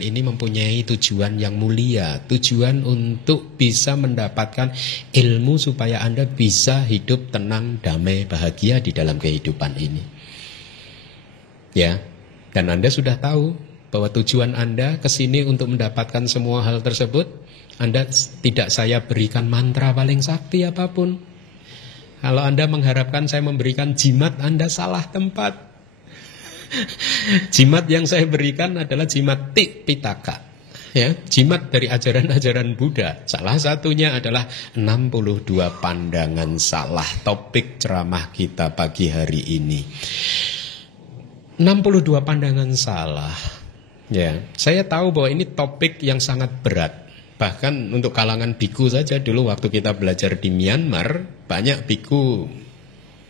kehidupan ini mempunyai tujuan yang mulia, tujuan untuk bisa mendapatkan ilmu supaya Anda bisa hidup tenang, damai, bahagia di dalam kehidupan ini. Ya, dan Anda sudah tahu bahwa tujuan Anda ke sini untuk mendapatkan semua hal tersebut. Anda tidak saya berikan mantra paling sakti apapun. Kalau Anda mengharapkan saya memberikan jimat, Anda salah tempat. Jimat yang saya berikan adalah jimat Tipitaka, ya, jimat dari ajaran-ajaran Buddha. Salah satunya adalah 62 pandangan salah. Topik ceramah kita pagi hari ini 62 pandangan salah. Ya, saya tahu bahwa ini topik yang sangat berat. Bahkan untuk kalangan biku saja, dulu waktu kita belajar di Myanmar, banyak biku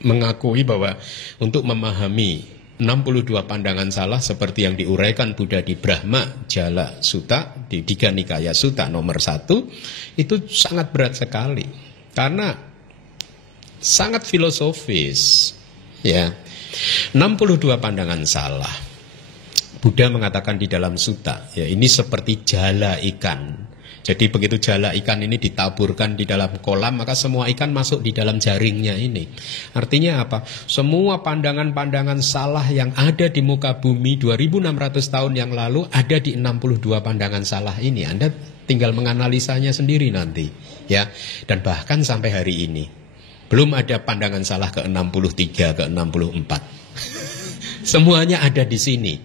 mengakui bahwa untuk memahami 62 pandangan salah seperti yang diuraikan Buddha di Brahma Jala Sutta, di Digha Nikaya Sutta nomor 1, itu sangat berat sekali. Karena sangat filosofis. Ya, 62 pandangan salah. Buddha mengatakan di dalam sutta, ya, ini seperti jala ikan. Jadi begitu jala ikan ini ditaburkan di dalam kolam, maka semua ikan masuk di dalam jaringnya ini. Artinya apa? Semua pandangan-pandangan salah yang ada di muka bumi 2600 tahun yang lalu ada di 62 pandangan salah ini. Anda tinggal menganalisanya sendiri nanti, ya. Dan bahkan sampai hari ini belum ada pandangan salah ke-63, ke-64. Semuanya ada di sini.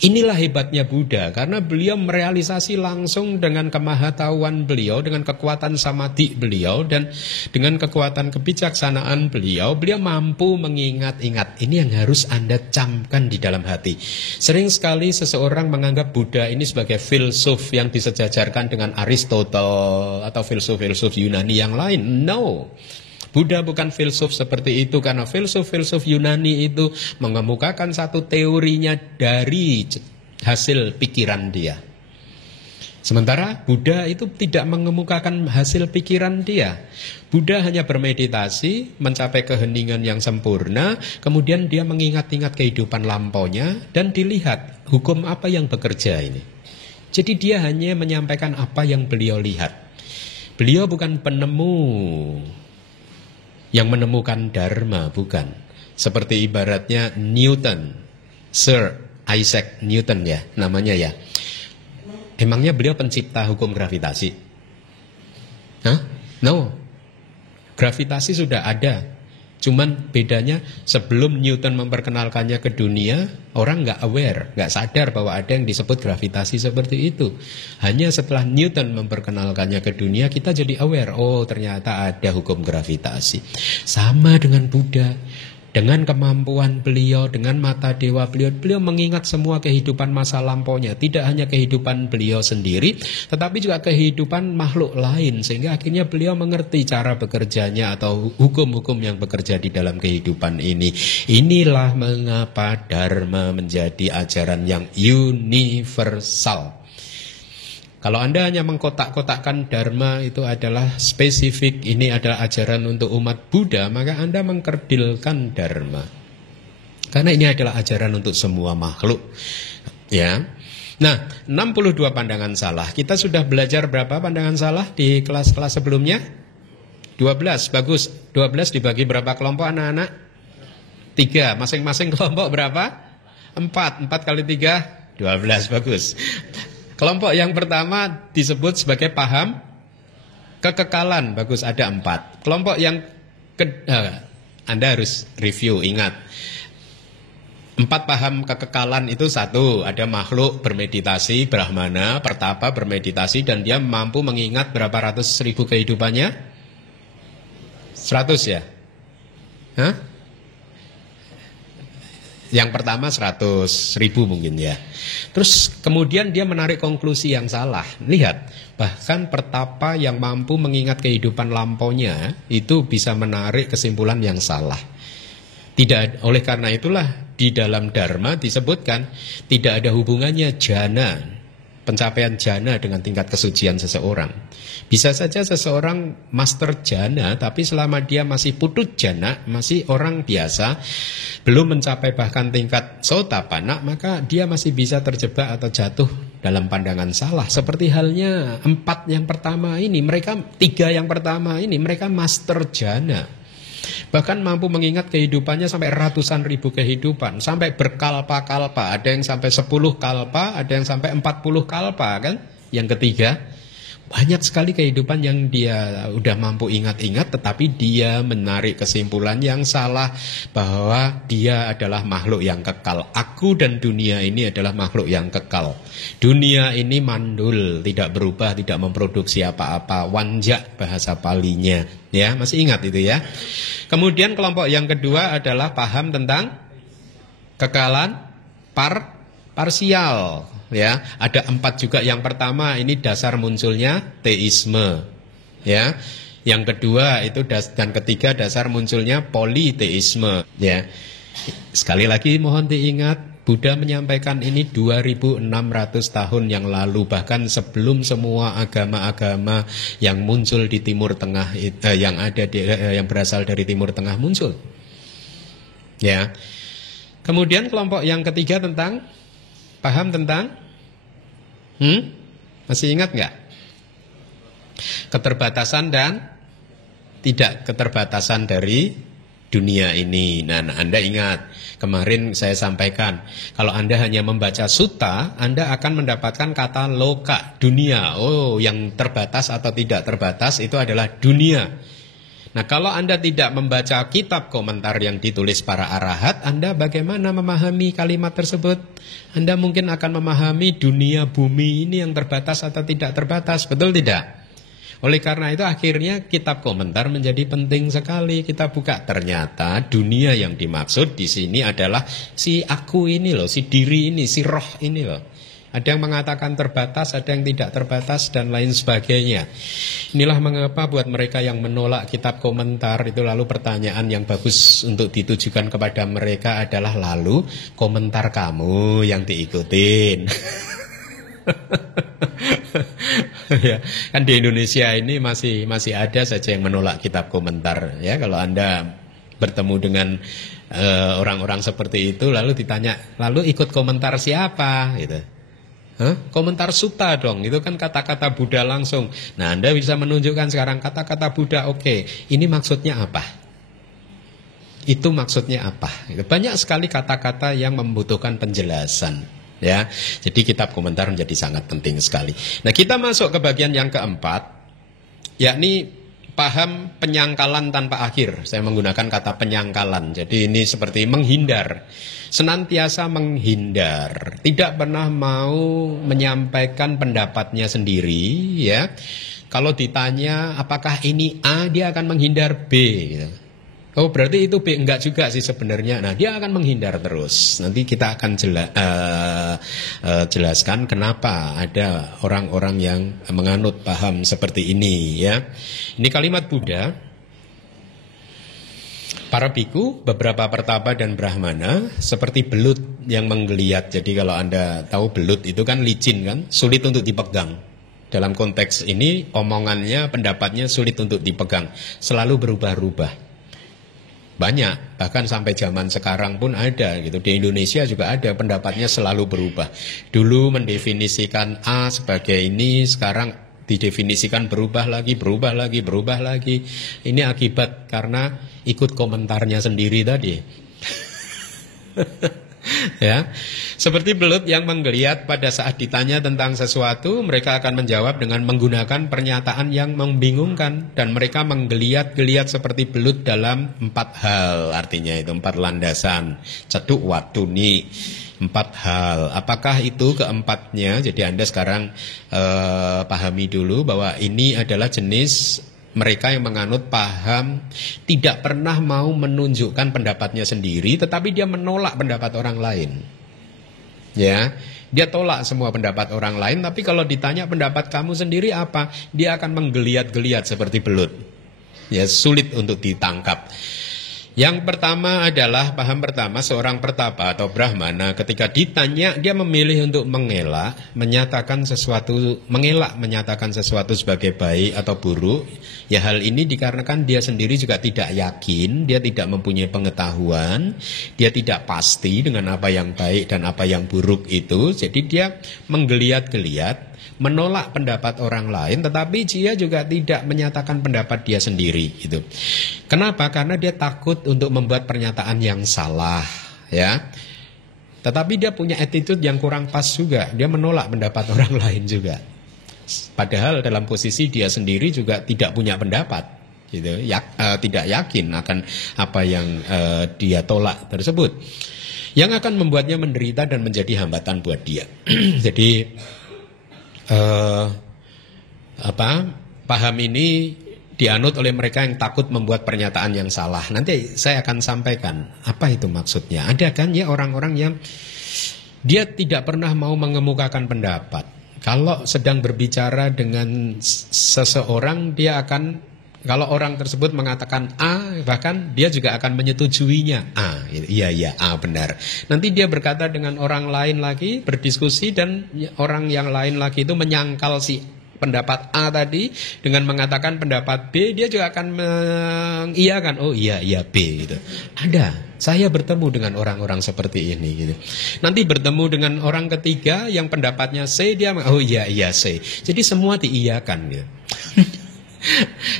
Inilah hebatnya Buddha, karena beliau merealisasi langsung dengan kemahatauan beliau, dengan kekuatan samadhi beliau, dan dengan kekuatan kebijaksanaan beliau, beliau mampu mengingat-ingat. Ini yang harus Anda camkan di dalam hati. Sering sekali seseorang menganggap Buddha ini sebagai filsuf yang disejajarkan dengan Aristotle atau filsuf-filsuf Yunani yang lain. No. Buddha bukan filsuf seperti itu, karena filsuf-filsuf Yunani itu mengemukakan satu teorinya dari hasil pikiran dia. Sementara Buddha itu tidak mengemukakan hasil pikiran dia. Buddha hanya bermeditasi, mencapai keheningan yang sempurna, kemudian dia mengingat-ingat kehidupan lampaunya dan dilihat hukum apa yang bekerja ini. Jadi dia hanya menyampaikan apa yang beliau lihat. Beliau bukan penemu yang menemukan dharma, bukan. Seperti ibaratnya Newton, Sir Isaac Newton, ya namanya, ya. Emangnya beliau pencipta hukum gravitasi? Hah? No. Gravitasi sudah ada. Cuman bedanya sebelum Newton memperkenalkannya ke dunia, orang nggak aware, nggak sadar bahwa ada yang disebut gravitasi seperti itu. Hanya setelah Newton memperkenalkannya ke dunia, kita jadi aware, oh ternyata ada hukum gravitasi. Sama dengan Buddha. Dengan kemampuan beliau, dengan mata dewa beliau, beliau mengingat semua kehidupan masa lampaunya. Tidak hanya kehidupan beliau sendiri, tetapi juga kehidupan makhluk lain. Sehingga akhirnya beliau mengerti cara bekerjanya atau hukum-hukum yang bekerja di dalam kehidupan ini. Inilah mengapa Dharma menjadi ajaran yang universal. Kalau Anda hanya mengkotak-kotakkan Dharma itu adalah spesifik, ini adalah ajaran untuk umat Buddha, maka Anda mengkerdilkan Dharma. Karena ini adalah ajaran untuk semua makhluk. Ya. Nah, 62 pandangan salah. Kita sudah belajar berapa pandangan salah di kelas-kelas sebelumnya? 12, bagus. 12 dibagi berapa kelompok anak-anak? 3, masing-masing kelompok berapa? 4 kali 3, 12, bagus. Kelompok yang pertama disebut sebagai paham kekekalan, bagus, ada 4. Kelompok yang Anda harus review, ingat. 4 paham kekekalan itu 1, ada makhluk bermeditasi, brahmana, pertapa bermeditasi, dan dia mampu mengingat berapa ratus ribu kehidupannya? 100 ya? Hah? Yang pertama 100.000 mungkin ya. Terus kemudian dia menarik konklusi yang salah. Lihat, bahkan pertapa yang mampu mengingat kehidupan lampaunya itu bisa menarik kesimpulan yang salah. Tidak, oleh karena itulah di dalam Dharma disebutkan tidak ada hubungannya jana, pencapaian jana dengan tingkat kesucian seseorang. Bisa saja seseorang master jana, tapi selama dia masih putut jana, masih orang biasa, belum mencapai bahkan tingkat sotapanna, maka dia masih bisa terjebak atau jatuh dalam pandangan salah. Seperti halnya 4 yang pertama ini, 3 yang pertama ini, mereka master jana. Bahkan mampu mengingat kehidupannya sampai ratusan ribu kehidupan, sampai berkalpa-kalpa. Ada yang sampai 10 kalpa, ada yang sampai 40 kalpa kan. Yang ketiga, banyak sekali kehidupan yang dia udah mampu ingat-ingat, tetapi dia menarik kesimpulan yang salah bahwa dia adalah makhluk yang kekal. Aku dan dunia ini adalah makhluk yang kekal. Dunia ini mandul, tidak berubah, tidak memproduksi apa-apa. Wanjak bahasa Palinya, ya, masih ingat itu ya. Kemudian kelompok yang kedua adalah paham tentang kekalan parsial. Ya, ada 4 juga. Yang pertama ini dasar munculnya teisme, ya. Yang kedua itu dan ketiga dasar munculnya politeisme, ya. Sekali lagi mohon diingat, Buddha menyampaikan ini 2600 tahun yang lalu, bahkan sebelum semua agama-agama yang muncul di Timur Tengah yang berasal dari Timur Tengah muncul. Ya. Kemudian kelompok yang ketiga paham tentang masih ingat nggak? Keterbatasan dan tidak keterbatasan dari dunia ini. Nah, Anda ingat kemarin saya sampaikan, kalau Anda hanya membaca sutta, Anda akan mendapatkan kata loka, dunia. Oh, yang terbatas atau tidak terbatas itu adalah dunia. Nah, kalau Anda tidak membaca kitab komentar yang ditulis para arahat, Anda bagaimana memahami kalimat tersebut? Anda mungkin akan memahami dunia bumi ini yang terbatas atau tidak terbatas, betul tidak? Oleh karena itu akhirnya kitab komentar menjadi penting sekali. Kita buka, ternyata dunia yang dimaksud di sini adalah si aku ini loh, si diri ini, si roh ini loh. Ada yang mengatakan terbatas, ada yang tidak terbatas, dan lain sebagainya. Inilah mengapa buat mereka yang menolak kitab komentar itu, lalu pertanyaan yang bagus untuk ditujukan kepada mereka adalah, lalu komentar kamu yang diikutin. Ya, kan di Indonesia ini masih ada saja yang menolak kitab komentar. Ya, kalau Anda bertemu dengan orang-orang seperti itu, lalu ditanya, lalu ikut komentar siapa? Gitu. Komentar sutta dong, itu kan kata-kata Buddha langsung. Nah, Anda bisa menunjukkan sekarang kata-kata Buddha, oke, ini maksudnya apa? Itu maksudnya apa? Banyak sekali kata-kata yang membutuhkan penjelasan, ya. Jadi kitab komentar menjadi sangat penting sekali. Nah, kita masuk ke bagian yang keempat, yakni paham penyangkalan tanpa akhir. Saya menggunakan kata penyangkalan. Jadi ini seperti menghindar, senantiasa menghindar, tidak pernah mau menyampaikan pendapatnya sendiri, ya. Kalau ditanya apakah ini A, dia akan menghindar B, gitu. Oh, berarti itu B, enggak juga sih sebenarnya. Nah, dia akan menghindar terus. Nanti kita akan jelaskan kenapa ada orang-orang yang menganut paham seperti ini, ya. Ini kalimat Buddha. Para biku, beberapa pertapa dan brahmana seperti belut yang menggeliat. Jadi kalau Anda tahu belut itu kan licin kan, sulit untuk dipegang. Dalam konteks ini omongannya, pendapatnya sulit untuk dipegang, selalu berubah-ubah. Banyak, bahkan sampai zaman sekarang pun ada gitu. Di Indonesia juga ada, pendapatnya selalu berubah. Dulu mendefinisikan A sebagai ini, sekarang didefinisikan berubah lagi. Ini akibat karena ikut komentarnya sendiri tadi. Ya, seperti belut yang menggeliat pada saat ditanya tentang sesuatu, mereka akan menjawab dengan menggunakan pernyataan yang membingungkan, dan mereka menggeliat-geliat seperti belut dalam 4 hal, artinya itu 4 landasan, cetuk watuni, 4 hal. Apakah itu keempatnya? Jadi Anda sekarang pahami dulu bahwa ini adalah jenis mereka yang menganut paham tidak pernah mau menunjukkan pendapatnya sendiri, tetapi dia menolak pendapat orang lain. Ya, dia tolak semua pendapat orang lain, tapi kalau ditanya pendapat kamu sendiri apa, dia akan menggeliat-geliat seperti belut. Ya, sulit untuk ditangkap. Yang pertama adalah paham pertama, seorang pertapa atau brahmana ketika ditanya dia memilih untuk mengelak menyatakan sesuatu sebagai baik atau buruk. Ya hal ini dikarenakan dia sendiri juga tidak yakin, dia tidak mempunyai pengetahuan, dia tidak pasti dengan apa yang baik dan apa yang buruk itu. Jadi dia menggeliat-geliat, menolak pendapat orang lain, tetapi dia juga tidak menyatakan pendapat dia sendiri gitu. Kenapa? Karena dia takut untuk membuat pernyataan yang salah, ya. Tetapi dia punya attitude yang kurang pas juga. Dia menolak pendapat orang lain juga. Padahal dalam posisi dia sendiri juga tidak punya pendapat, gitu. Tidak yakin akan apa yang dia tolak tersebut. Yang akan membuatnya menderita dan menjadi hambatan buat dia. Jadi paham ini dianut oleh mereka yang takut membuat pernyataan yang salah. Nanti saya akan sampaikan apa itu maksudnya. Ada kan ya orang-orang yang dia tidak pernah mau mengemukakan pendapat. Kalau sedang berbicara dengan seseorang, dia akan, kalau orang tersebut mengatakan A, bahkan dia juga akan menyetujuinya. Iya, A benar. Nanti dia berkata dengan orang lain lagi, berdiskusi, dan orang yang lain lagi itu menyangkal si pendapat A tadi dengan mengatakan pendapat B, dia juga akan mengiyakan, oh iya B gitu. Ada, saya bertemu dengan orang-orang seperti ini gitu. Nanti bertemu dengan orang ketiga yang pendapatnya C, dia oh iya C. Jadi semua diiyakan gitu.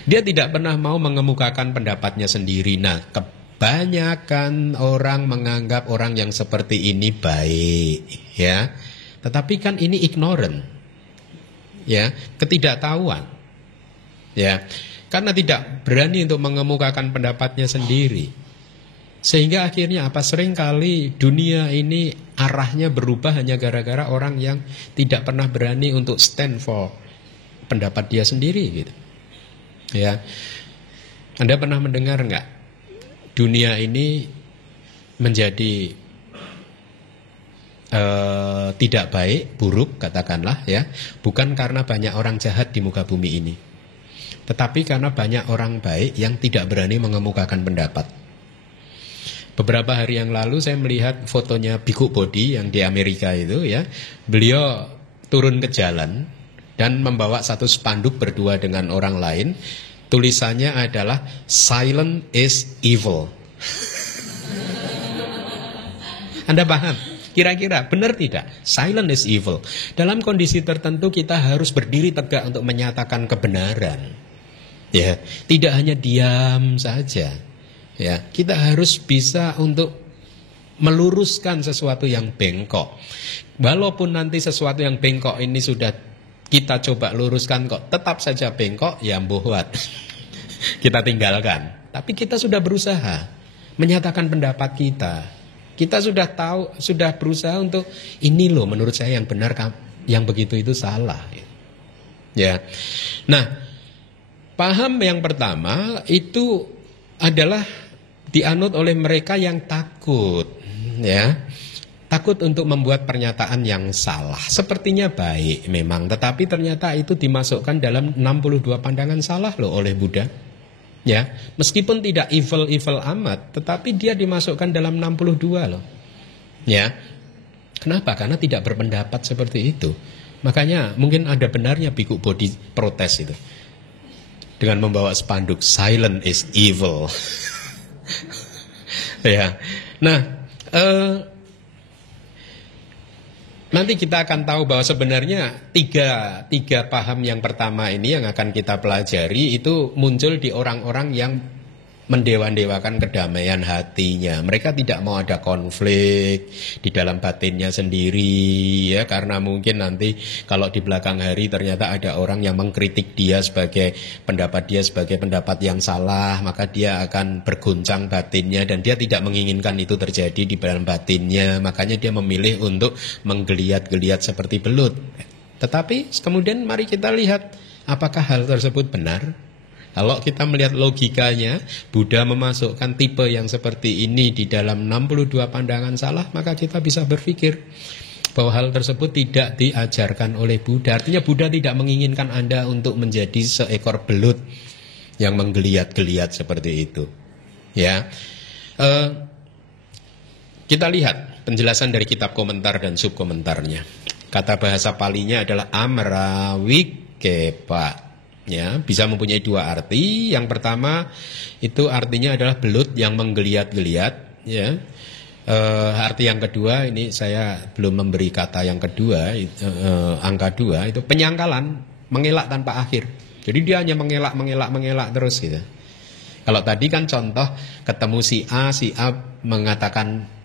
Dia tidak pernah mau mengemukakan pendapatnya sendiri. Nah, kebanyakan orang menganggap orang yang seperti ini baik, ya. Tetapi kan ini ignorant, ya, ketidaktahuan, ya, karena tidak berani untuk mengemukakan pendapatnya sendiri. Sehingga akhirnya apa? Seringkali dunia ini arahnya berubah hanya gara-gara orang yang tidak pernah berani untuk stand for pendapat dia sendiri, gitu. Ya, Anda pernah mendengar nggak dunia ini menjadi tidak baik, buruk katakanlah ya, bukan karena banyak orang jahat di muka bumi ini, tetapi karena banyak orang baik yang tidak berani mengemukakan pendapat. Beberapa hari yang lalu saya melihat fotonya Bhikkhu Bodhi yang di Amerika itu ya, beliau turun ke jalan dan membawa satu spanduk berdua dengan orang lain. Tulisannya adalah "Silence is evil". Anda paham? Kira-kira benar tidak? Silence is evil. Dalam kondisi tertentu kita harus berdiri tegak untuk menyatakan kebenaran. Ya, tidak hanya diam saja. Ya, kita harus bisa untuk meluruskan sesuatu yang bengkok. Walaupun nanti sesuatu yang bengkok ini sudah kita coba luruskan kok tetap saja bengkok, ya buat kita tinggalkan. Tapi kita sudah berusaha menyatakan pendapat kita. Kita sudah tahu, sudah berusaha untuk ini loh menurut saya yang benar, yang begitu itu salah. Ya. Nah, paham yang pertama itu adalah dianut oleh mereka yang takut, ya. Takut untuk membuat pernyataan yang salah. Sepertinya baik memang, tetapi ternyata itu dimasukkan dalam 62 pandangan salah loh oleh Buddha. Ya, meskipun tidak evil amat, tetapi dia dimasukkan dalam 62 loh. Ya. Kenapa? Karena tidak berpendapat seperti itu. Makanya mungkin ada benarnya Bhikkhu Bodhi protes itu. Dengan membawa spanduk "Silence is evil". Ya. Nah, nanti kita akan tahu bahwa sebenarnya tiga paham yang pertama ini yang akan kita pelajari itu muncul di orang-orang yang mendewa-dewakan kedamaian hatinya. Mereka tidak mau ada konflik di dalam batinnya sendiri, ya, karena mungkin nanti kalau di belakang hari ternyata ada orang yang mengkritik dia sebagai pendapat yang salah, maka dia akan berguncang batinnya dan dia tidak menginginkan itu terjadi di dalam batinnya. Makanya dia memilih untuk menggeliat-geliat seperti belut. Tetapi kemudian mari kita lihat apakah hal tersebut benar. Kalau kita melihat logikanya, Buddha memasukkan tipe yang seperti ini di dalam 62 pandangan salah, maka kita bisa berpikir bahwa hal tersebut tidak diajarkan oleh Buddha. Artinya Buddha tidak menginginkan Anda untuk menjadi seekor belut yang menggeliat-geliat seperti itu. Ya. Eh, kita lihat penjelasan dari kitab komentar dan subkomentarnya. Kata bahasa Palinya adalah amrawikepa. Ya, bisa mempunyai dua arti. Yang pertama itu artinya adalah belut yang menggeliat-geliat. Ya, arti yang kedua ini saya belum memberi kata yang kedua, angka 2 itu penyangkalan, mengelak tanpa akhir. Jadi dia hanya mengelak terus gitu. Kalau tadi kan contoh ketemu si A mengatakan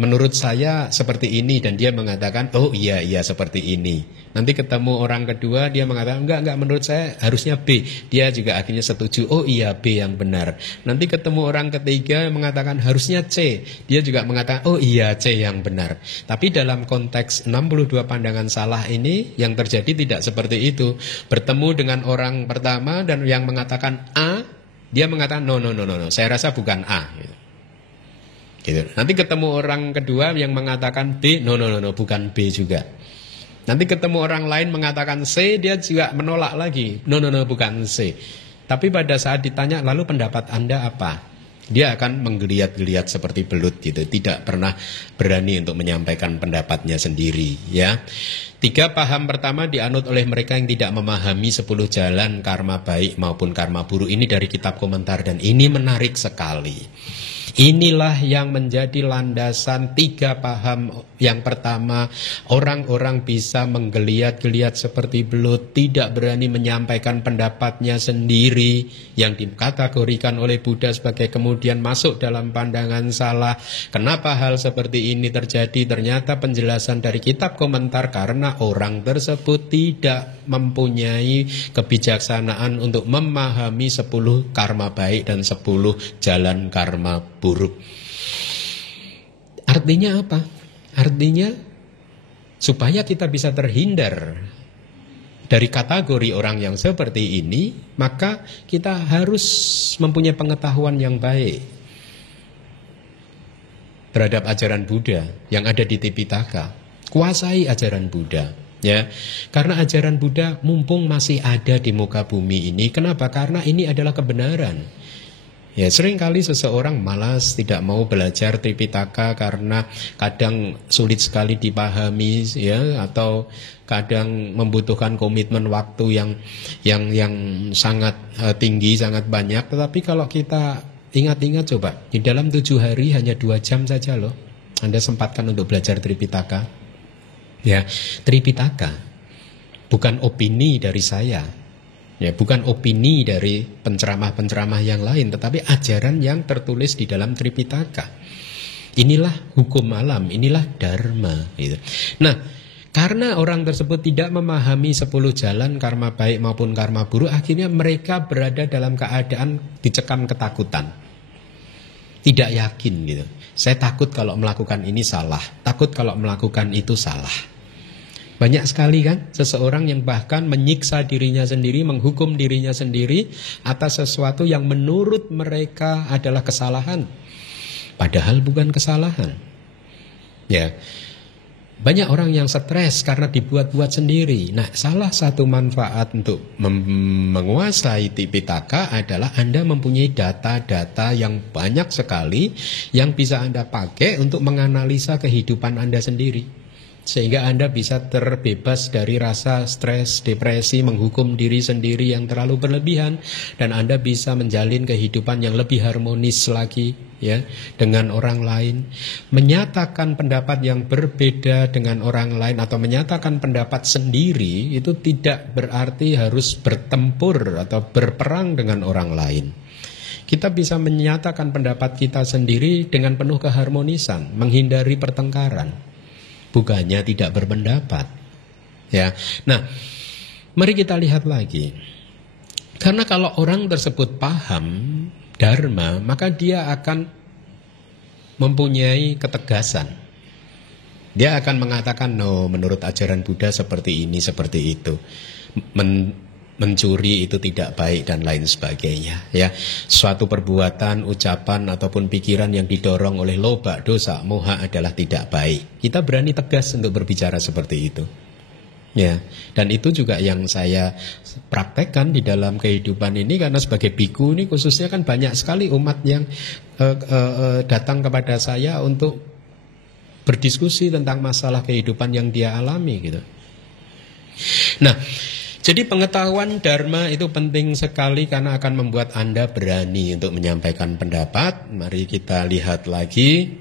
menurut saya seperti ini dan dia mengatakan oh iya seperti ini. Nanti ketemu orang kedua dia mengatakan enggak menurut saya harusnya B. Dia juga akhirnya setuju oh iya B yang benar. Nanti ketemu orang ketiga yang mengatakan harusnya C. Dia juga mengatakan oh iya C yang benar. Tapi dalam konteks 62 pandangan salah ini yang terjadi tidak seperti itu. Bertemu dengan orang pertama dan yang mengatakan A, dia mengatakan no, saya rasa bukan A gitu. Nanti ketemu orang kedua yang mengatakan B, no, bukan B juga. Nanti ketemu orang lain mengatakan C, dia juga menolak lagi, no, bukan C. Tapi pada saat ditanya, lalu pendapat Anda apa? Dia akan menggeliat-geliat seperti belut gitu, tidak pernah berani untuk menyampaikan pendapatnya sendiri. Ya, 3 paham pertama dianut oleh mereka yang tidak memahami 10 jalan karma baik maupun karma buruk. Ini dari kitab komentar dan ini menarik sekali. Inilah yang menjadi landasan 3 paham. Yang pertama, orang-orang bisa menggeliat-geliat seperti belut, tidak berani menyampaikan pendapatnya sendiri, yang dikategorikan oleh Buddha sebagai kemudian masuk dalam pandangan salah. Kenapa hal seperti ini terjadi? Ternyata penjelasan dari kitab komentar karena orang tersebut tidak mempunyai kebijaksanaan untuk memahami 10 karma baik dan 10 jalan karma buruk. Artinya apa? Artinya supaya kita bisa terhindar dari kategori orang yang seperti ini, maka kita harus mempunyai pengetahuan yang baik terhadap ajaran Buddha yang ada di Tipitaka. Kuasai ajaran Buddha. Ya, karena ajaran Buddha mumpung masih ada di muka bumi ini. Kenapa? Karena ini adalah kebenaran. Ya, seringkali seseorang malas tidak mau belajar Tripitaka karena kadang sulit sekali dipahami, ya, atau kadang membutuhkan komitmen waktu yang sangat tinggi, sangat banyak. Tetapi kalau kita ingat-ingat coba, di dalam 7 hari hanya 2 jam saja loh Anda sempatkan untuk belajar Tripitaka. Ya, Tripitaka bukan opini dari saya, ya, bukan opini dari penceramah-penceramah yang lain, tetapi ajaran yang tertulis di dalam Tripitaka. Inilah hukum alam, inilah dharma gitu. Nah, karena orang tersebut tidak memahami 10 jalan karma baik maupun karma buruk, akhirnya mereka berada dalam keadaan dicekam ketakutan, tidak yakin gitu. Saya takut kalau melakukan ini salah, takut kalau melakukan itu salah. Banyak sekali kan seseorang yang bahkan menyiksa dirinya sendiri, menghukum dirinya sendiri atas sesuatu yang menurut mereka adalah kesalahan, padahal bukan kesalahan. Ya, banyak orang yang stres karena dibuat-buat sendiri. Nah, salah satu manfaat untuk menguasai Tipitaka adalah Anda mempunyai data-data yang banyak sekali yang bisa Anda pakai untuk menganalisa kehidupan Anda sendiri. Sehingga Anda bisa terbebas dari rasa stres, depresi, menghukum diri sendiri yang terlalu berlebihan, dan Anda bisa menjalin kehidupan yang lebih harmonis lagi, ya, dengan orang lain. Menyatakan pendapat yang berbeda dengan orang lain atau menyatakan pendapat sendiri itu tidak berarti harus bertempur atau berperang dengan orang lain. Kita bisa menyatakan pendapat kita sendiri dengan penuh keharmonisan, menghindari pertengkaran, bukannya tidak berpendapat. Ya. Nah, mari kita lihat lagi. Karena kalau orang tersebut paham dharma, maka dia akan mempunyai ketegasan. Dia akan mengatakan, no, menurut ajaran Buddha seperti ini, seperti itu. Mencuri itu tidak baik dan lain sebagainya, ya. Suatu perbuatan, ucapan ataupun pikiran yang didorong oleh loba, dosa, moha adalah tidak baik. Kita berani tegas untuk berbicara seperti itu. Ya, dan itu juga yang saya praktekkan di dalam kehidupan ini, karena sebagai biku ini khususnya kan banyak sekali umat yang datang kepada saya untuk berdiskusi tentang masalah kehidupan yang dia alami gitu. Nah, jadi pengetahuan Dharma itu penting sekali karena akan membuat Anda berani untuk menyampaikan pendapat. Mari kita lihat lagi.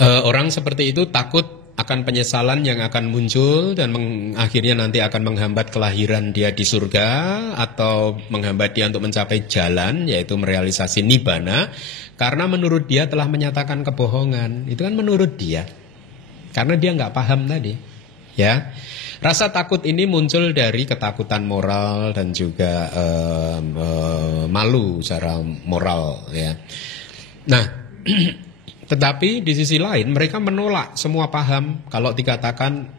Orang seperti itu takut akan penyesalan yang akan muncul dan akhirnya nanti akan menghambat kelahiran dia di surga atau menghambat dia untuk mencapai jalan, yaitu merealisasi nibbana, karena menurut dia telah menyatakan kebohongan. Itu kan menurut dia, karena dia nggak paham tadi, ya. Rasa takut ini muncul dari ketakutan moral dan juga malu secara moral, ya. Nah, tetapi di sisi lain mereka menolak semua paham. Kalau dikatakan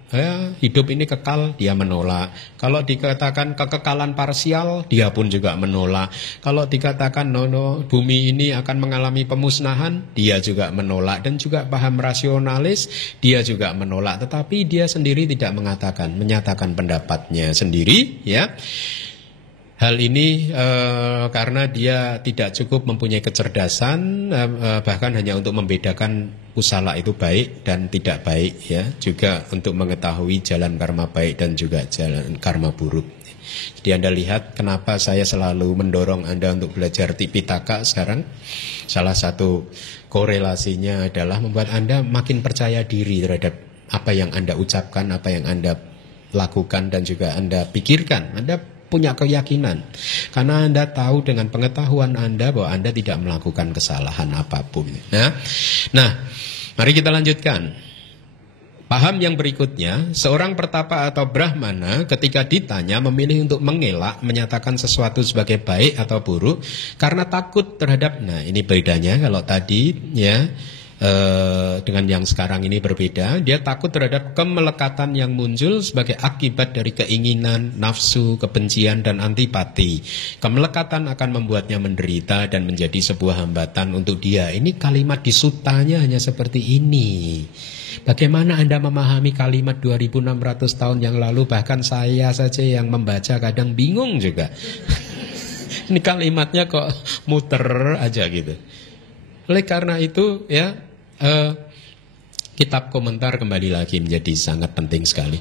hidup ini kekal, dia menolak. Kalau dikatakan kekekalan parsial, dia pun juga menolak. Kalau dikatakan bumi ini akan mengalami pemusnahan, dia juga menolak. Dan juga paham rasionalis, dia juga menolak. Tetapi dia sendiri tidak menyatakan pendapatnya sendiri, ya. Hal ini karena dia tidak cukup mempunyai kecerdasan, bahkan hanya untuk membedakan kusala itu baik dan tidak baik, ya, juga untuk mengetahui jalan karma baik dan juga jalan karma buruk. Jadi Anda lihat kenapa saya selalu mendorong Anda untuk belajar Tipitaka sekarang. Salah satu korelasinya adalah membuat Anda makin percaya diri terhadap apa yang Anda ucapkan, apa yang Anda lakukan dan juga Anda pikirkan. Anda punya keyakinan karena Anda tahu dengan pengetahuan Anda bahwa Anda tidak melakukan kesalahan apapun. Nah, mari kita lanjutkan. Paham yang berikutnya, seorang pertapa atau brahmana ketika ditanya memilih untuk mengelak menyatakan sesuatu sebagai baik atau buruk karena takut terhadap, nah ini bedanya kalau tadi, ya, dengan yang sekarang ini berbeda. Dia takut terhadap kemelekatan yang muncul sebagai akibat dari keinginan, nafsu, kebencian, dan antipati. Kemelekatan akan membuatnya menderita dan menjadi sebuah hambatan untuk dia. Ini kalimat di sutanya hanya seperti ini. Bagaimana Anda memahami kalimat 2600 tahun yang lalu? Bahkan saya saja yang membaca kadang bingung juga. Ini kalimatnya kok muter aja gitu. Oleh karena itu, ya, kitab komentar kembali lagi menjadi sangat penting sekali.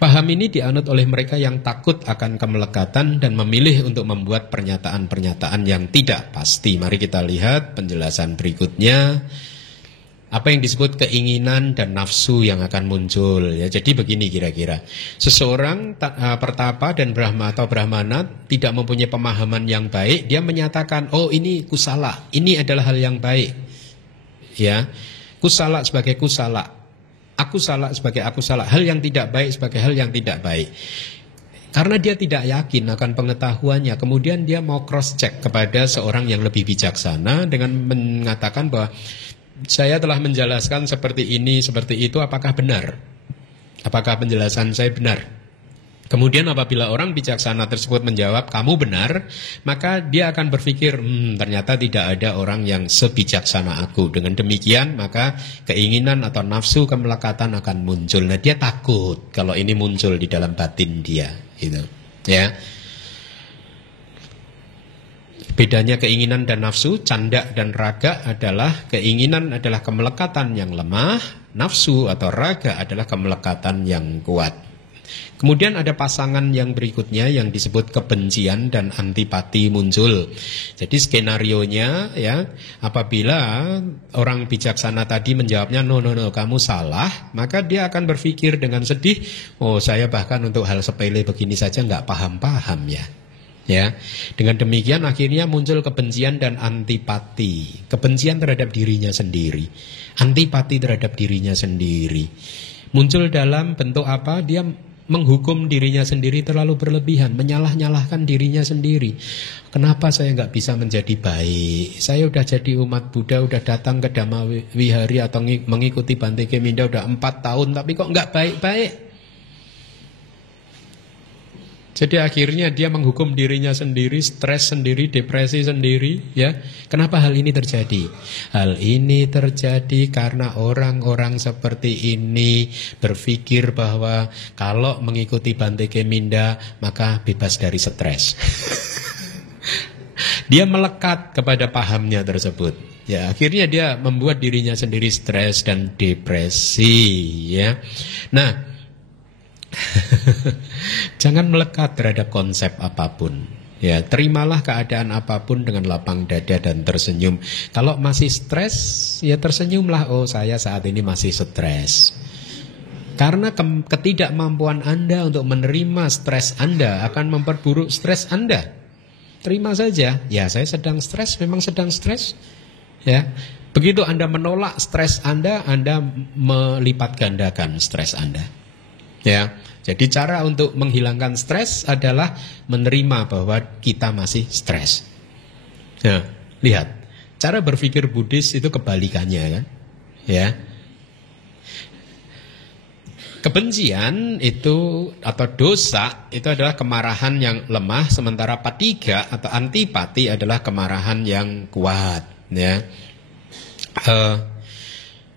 Paham ini dianut oleh mereka yang takut akan kemelekatan dan memilih untuk membuat pernyataan-pernyataan yang tidak pasti. Mari kita lihat penjelasan berikutnya. Apa yang disebut keinginan dan nafsu yang akan muncul, ya. Jadi begini kira-kira. Seseorang pertapa dan brahma atau brahmana tidak mempunyai pemahaman yang baik, dia menyatakan, oh ini kusala, ini adalah hal yang baik, ya. Kusala sebagai kusala, aku salah sebagai aku salah, hal yang tidak baik sebagai hal yang tidak baik. Karena dia tidak yakin akan pengetahuannya, kemudian dia mau cross check kepada seorang yang lebih bijaksana dengan mengatakan bahwa saya telah menjelaskan seperti ini, seperti itu, apakah benar? Apakah penjelasan saya benar? Kemudian apabila orang bijaksana tersebut menjawab, kamu benar, maka dia akan berpikir, ternyata tidak ada orang yang sebijaksana aku. Dengan demikian, maka keinginan atau nafsu kemelekatan akan muncul. Nah, dia takut kalau ini muncul di dalam batin dia, gitu. Ya. Bedanya keinginan dan nafsu, canda dan raga adalah keinginan adalah kemelekatan yang lemah, nafsu atau raga adalah kemelekatan yang kuat. Kemudian ada pasangan yang berikutnya yang disebut kebencian dan antipati muncul. Jadi skenarionya, ya, apabila orang bijaksana tadi menjawabnya no, kamu salah, maka dia akan berpikir dengan sedih, oh saya bahkan untuk hal sepele begini saja nggak paham-paham, ya. Ya, dengan demikian akhirnya muncul kebencian dan antipati. Kebencian terhadap dirinya sendiri, antipati terhadap dirinya sendiri. Muncul dalam bentuk apa? Dia menghukum dirinya sendiri terlalu berlebihan, menyalah-nyalahkan dirinya sendiri. Kenapa saya nggak bisa menjadi baik? Saya udah jadi umat Buddha, udah datang ke Dhamma Wihari atau mengikuti Bante Keminda udah 4 tahun, tapi kok nggak baik-baik? Jadi akhirnya dia menghukum dirinya sendiri, stres sendiri, depresi sendiri, ya. Kenapa hal ini terjadi? Hal ini terjadi karena orang-orang seperti ini berpikir bahwa kalau mengikuti Bante Keminda maka bebas dari stres. Dia melekat kepada pahamnya tersebut. Ya, akhirnya dia membuat dirinya sendiri stres dan depresi, ya. Nah, jangan melekat terhadap konsep apapun. Ya, terimalah keadaan apapun dengan lapang dada dan tersenyum. Kalau masih stres, ya tersenyumlah. Oh, saya saat ini masih stres. Karena ketidakmampuan Anda untuk menerima stres Anda akan memperburuk stres Anda. Terima saja. Ya, saya sedang stres, memang sedang stres. Ya. Begitu Anda menolak stres Anda melipat gandakan stres Anda. Ya, jadi cara untuk menghilangkan stres adalah menerima bahwa kita masih stres. Nah, lihat, cara berpikir Buddhis itu kebalikannya, kan? Ya, kebencian itu atau dosa itu adalah kemarahan yang lemah, sementara patiga atau antipati adalah kemarahan yang kuat. Ya.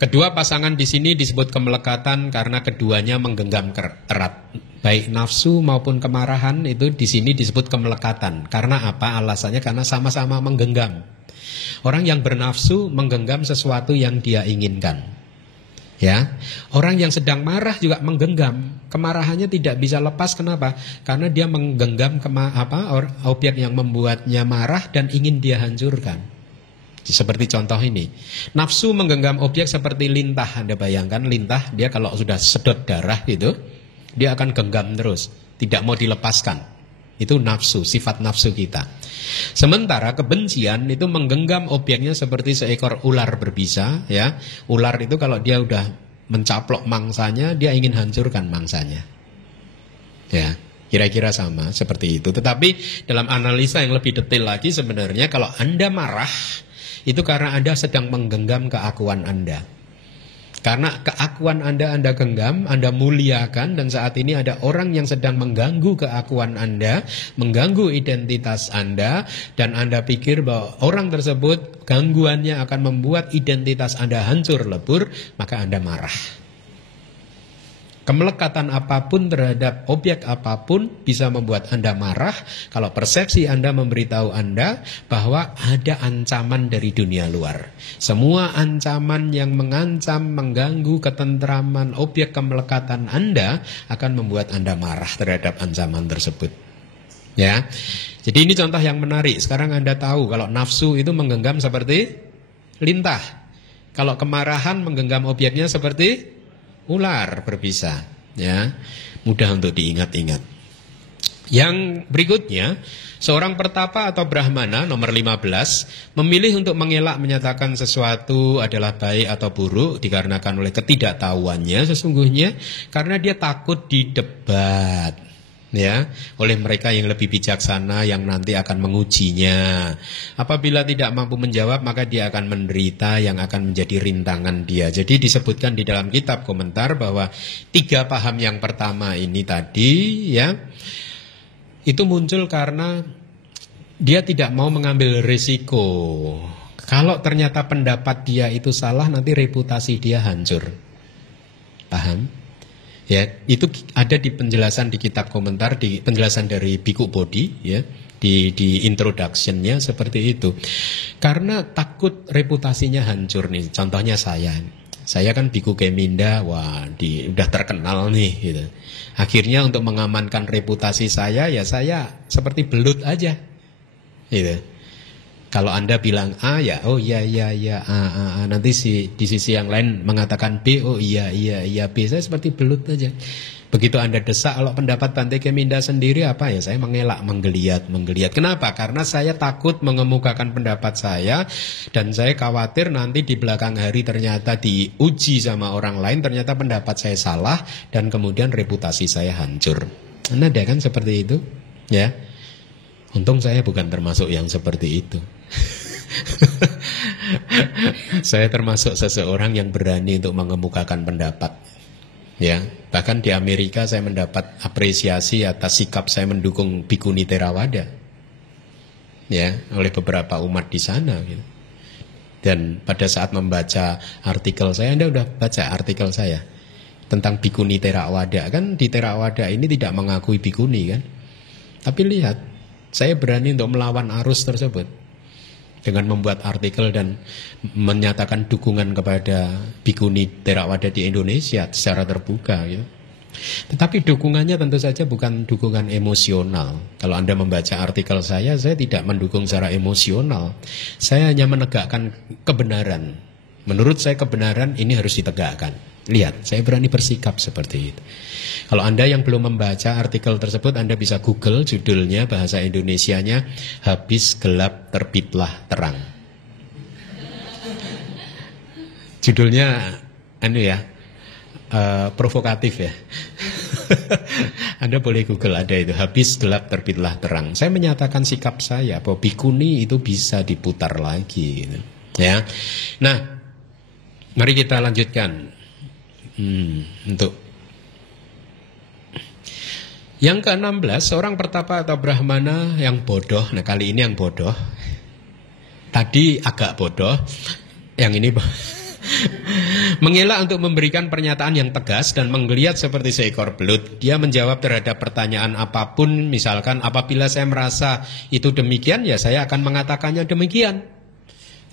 Kedua pasangan di sini disebut kemelekatan karena keduanya menggenggam erat. Baik nafsu maupun kemarahan itu di sini disebut kemelekatan. Karena apa? Alasannya karena sama-sama menggenggam. Orang yang bernafsu menggenggam sesuatu yang dia inginkan. Ya, orang yang sedang marah juga menggenggam. Kemarahannya tidak bisa lepas. Kenapa? Karena dia menggenggam objek yang membuatnya marah dan ingin dia hancurkan. Seperti contoh ini, nafsu menggenggam objek seperti lintah. Anda bayangkan lintah, dia kalau sudah sedot darah gitu, dia akan genggam terus, tidak mau dilepaskan. Itu nafsu, sifat nafsu kita. Sementara kebencian itu menggenggam objeknya seperti seekor ular berbisa. Ya, ular itu kalau dia udah mencaplok mangsanya, dia ingin hancurkan mangsanya. Ya, kira-kira sama seperti itu. Tetapi dalam analisa yang lebih detail lagi, sebenarnya kalau Anda marah, itu karena Anda sedang menggenggam keakuan Anda. Karena keakuan Anda genggam, Anda muliakan, dan saat ini ada orang yang sedang mengganggu keakuan Anda, mengganggu identitas Anda, dan Anda pikir bahwa orang tersebut gangguannya akan membuat identitas Anda hancur lebur, maka Anda marah. Kemelekatan apapun terhadap objek apapun bisa membuat Anda marah kalau persepsi Anda memberitahu Anda bahwa ada ancaman dari dunia luar. Semua ancaman yang mengancam, mengganggu ketentraman objek kemelekatan Anda akan membuat Anda marah terhadap ancaman tersebut. Ya. Jadi ini contoh yang menarik. Sekarang Anda tahu kalau nafsu itu menggenggam seperti lintah. Kalau kemarahan menggenggam objeknya seperti ular berbisa, ya. Mudah untuk diingat-ingat. Yang berikutnya, seorang pertapa atau brahmana nomor 15 memilih untuk mengelak menyatakan sesuatu adalah baik atau buruk dikarenakan oleh ketidaktahuannya sesungguhnya, karena dia takut didebat, ya, oleh mereka yang lebih bijaksana yang nanti akan mengujinya. Apabila tidak mampu menjawab, maka dia akan menderita yang akan menjadi rintangan dia. Jadi disebutkan di dalam kitab komentar bahwa 3 paham yang pertama ini tadi, ya, itu muncul karena dia tidak mau mengambil risiko. Kalau ternyata pendapat dia itu salah, nanti reputasi dia hancur. Paham? Ya, itu ada di penjelasan di kitab komentar, di penjelasan dari Bhikkhu Bodhi, ya, di introduction-nya seperti itu. Karena takut reputasinya hancur nih. Contohnya saya kan Bhikkhu Keminda, udah terkenal nih gitu. Akhirnya untuk mengamankan reputasi saya, ya saya seperti belut aja. Gitu. Kalau Anda bilang A, ya oh iya A. Nanti di sisi yang lain mengatakan B, oh iya B. Saya seperti belut aja. Begitu Anda desak, kalau pendapat Bante Keminda sendiri apa ya? Saya mengelak, menggeliat. Kenapa? Karena saya takut mengemukakan pendapat saya, dan saya khawatir nanti di belakang hari ternyata diuji sama orang lain, ternyata pendapat saya salah, dan kemudian reputasi saya hancur. Ada kan seperti itu? Ya. Untung saya bukan termasuk yang seperti itu. Saya termasuk seseorang yang berani untuk mengemukakan pendapat. Ya, bahkan di Amerika saya mendapat apresiasi atas sikap saya mendukung Bhikkhuni Theravada. Ya, oleh beberapa umat di sana gitu. Dan pada saat membaca artikel saya, Anda udah baca artikel saya tentang Bhikkhuni Theravada, kan di Theravada ini tidak mengakui Bhikkhuni kan. Tapi lihat, saya berani untuk melawan arus tersebut dengan membuat artikel dan menyatakan dukungan kepada Bhikkhuni Theravada di Indonesia secara terbuka gitu. Tetapi dukungannya tentu saja bukan dukungan emosional. Kalau Anda membaca artikel saya tidak mendukung secara emosional. Saya hanya menegakkan kebenaran. Menurut saya kebenaran ini harus ditegakkan. Lihat, saya berani bersikap seperti itu. Kalau Anda yang belum membaca artikel tersebut, Anda bisa Google judulnya, bahasa Indonesianya, Habis Gelap Terbitlah Terang. Judulnya provokatif ya. Anda boleh Google, ada itu, Habis Gelap Terbitlah Terang. Saya menyatakan sikap saya bahwa Bhikkhuni itu bisa diputar lagi gitu. Ya. Nah, mari kita lanjutkan. Untuk yang ke-16, seorang pertapa atau brahmana yang bodoh. Nah, kali ini yang bodoh. Tadi agak bodoh, yang ini mengelak untuk memberikan pernyataan yang tegas dan menggeliat seperti seekor belut. Dia menjawab terhadap pertanyaan apapun, misalkan apabila saya merasa itu demikian, ya saya akan mengatakannya demikian.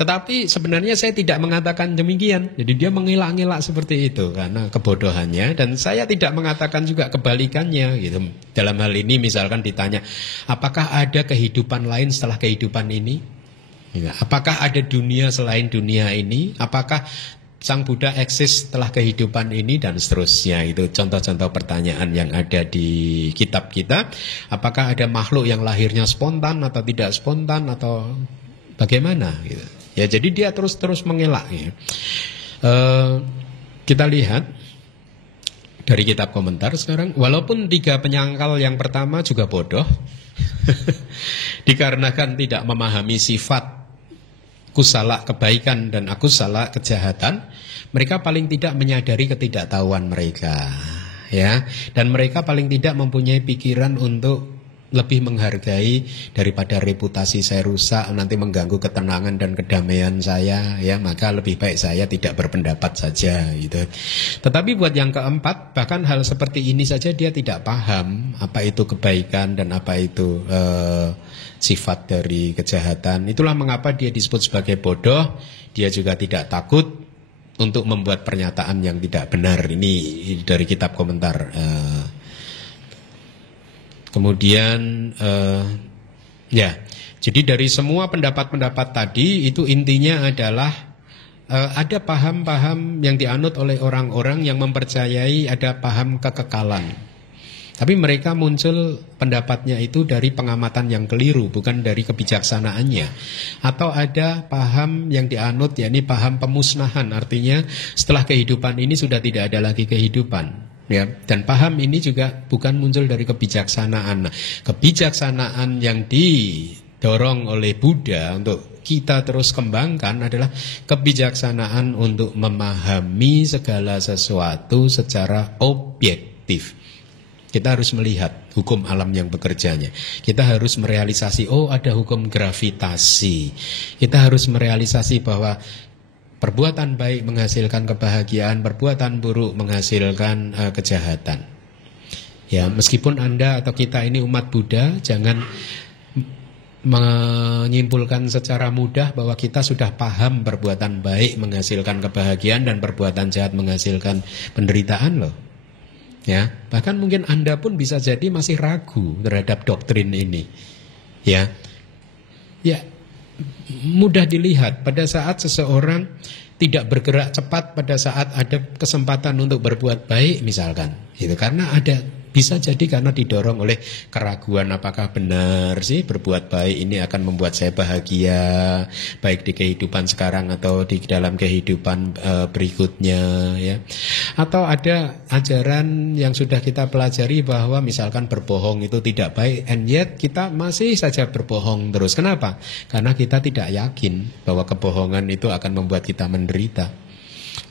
Tetapi sebenarnya saya tidak mengatakan demikian. Jadi dia mengelak-ngelak seperti itu karena kebodohannya, dan saya tidak mengatakan juga kebalikannya gitu. Dalam hal ini misalkan ditanya, apakah ada kehidupan lain setelah kehidupan ini? Apakah ada dunia selain dunia ini? Apakah Sang Buddha eksis setelah kehidupan ini? Dan seterusnya. Itu contoh-contoh pertanyaan yang ada di kitab kita. Apakah ada makhluk yang lahirnya spontan atau tidak spontan atau bagaimana gitu. Ya, jadi dia terus mengelak ya. Kita lihat dari kitab komentar sekarang. Walaupun 3 penyangkal yang pertama juga bodoh dikarenakan tidak memahami sifat kusala kebaikan dan akusala kejahatan, mereka paling tidak menyadari ketidaktahuan mereka, ya, dan mereka paling tidak mempunyai pikiran untuk lebih menghargai daripada reputasi saya rusak, nanti mengganggu ketenangan dan kedamaian saya, ya, maka lebih baik saya tidak berpendapat saja gitu. Tetapi buat yang keempat, bahkan hal seperti ini saja dia tidak paham apa itu kebaikan dan apa itu sifat dari kejahatan. Itulah mengapa dia disebut sebagai bodoh. Dia juga tidak takut untuk membuat pernyataan yang tidak benar. Ini dari kitab komentar. Kemudian ya, jadi dari semua pendapat-pendapat tadi itu intinya adalah ada paham-paham yang dianut oleh orang-orang yang mempercayai ada paham kekekalan. Tapi mereka muncul pendapatnya itu dari pengamatan yang keliru, bukan dari kebijaksanaannya. Atau ada paham yang dianut, yakni paham pemusnahan, artinya setelah kehidupan ini sudah tidak ada lagi kehidupan. Ya, dan paham ini juga bukan muncul dari kebijaksanaan. Nah, kebijaksanaan yang didorong oleh Buddha untuk kita terus kembangkan adalah kebijaksanaan untuk memahami segala sesuatu secara objektif. Kita harus melihat hukum alam yang bekerjanya. Kita harus merealisasi, oh ada hukum gravitasi. Kita harus merealisasi bahwa perbuatan baik menghasilkan kebahagiaan, perbuatan buruk menghasilkan kejahatan. Ya, meskipun Anda atau kita ini umat Buddha, jangan menyimpulkan secara mudah bahwa kita sudah paham perbuatan baik menghasilkan kebahagiaan dan perbuatan jahat menghasilkan penderitaan loh. Ya, bahkan mungkin Anda pun bisa jadi masih ragu terhadap doktrin ini. Ya, mudah dilihat pada saat seseorang tidak bergerak cepat pada saat ada kesempatan untuk berbuat baik misalkan, itu karena bisa jadi karena didorong oleh keraguan apakah benar sih berbuat baik ini akan membuat saya bahagia baik di kehidupan sekarang atau di dalam kehidupan berikutnya, ya. Atau ada ajaran yang sudah kita pelajari bahwa misalkan berbohong itu tidak baik, and yet kita masih saja berbohong terus. Kenapa? Karena kita tidak yakin bahwa kebohongan itu akan membuat kita menderita.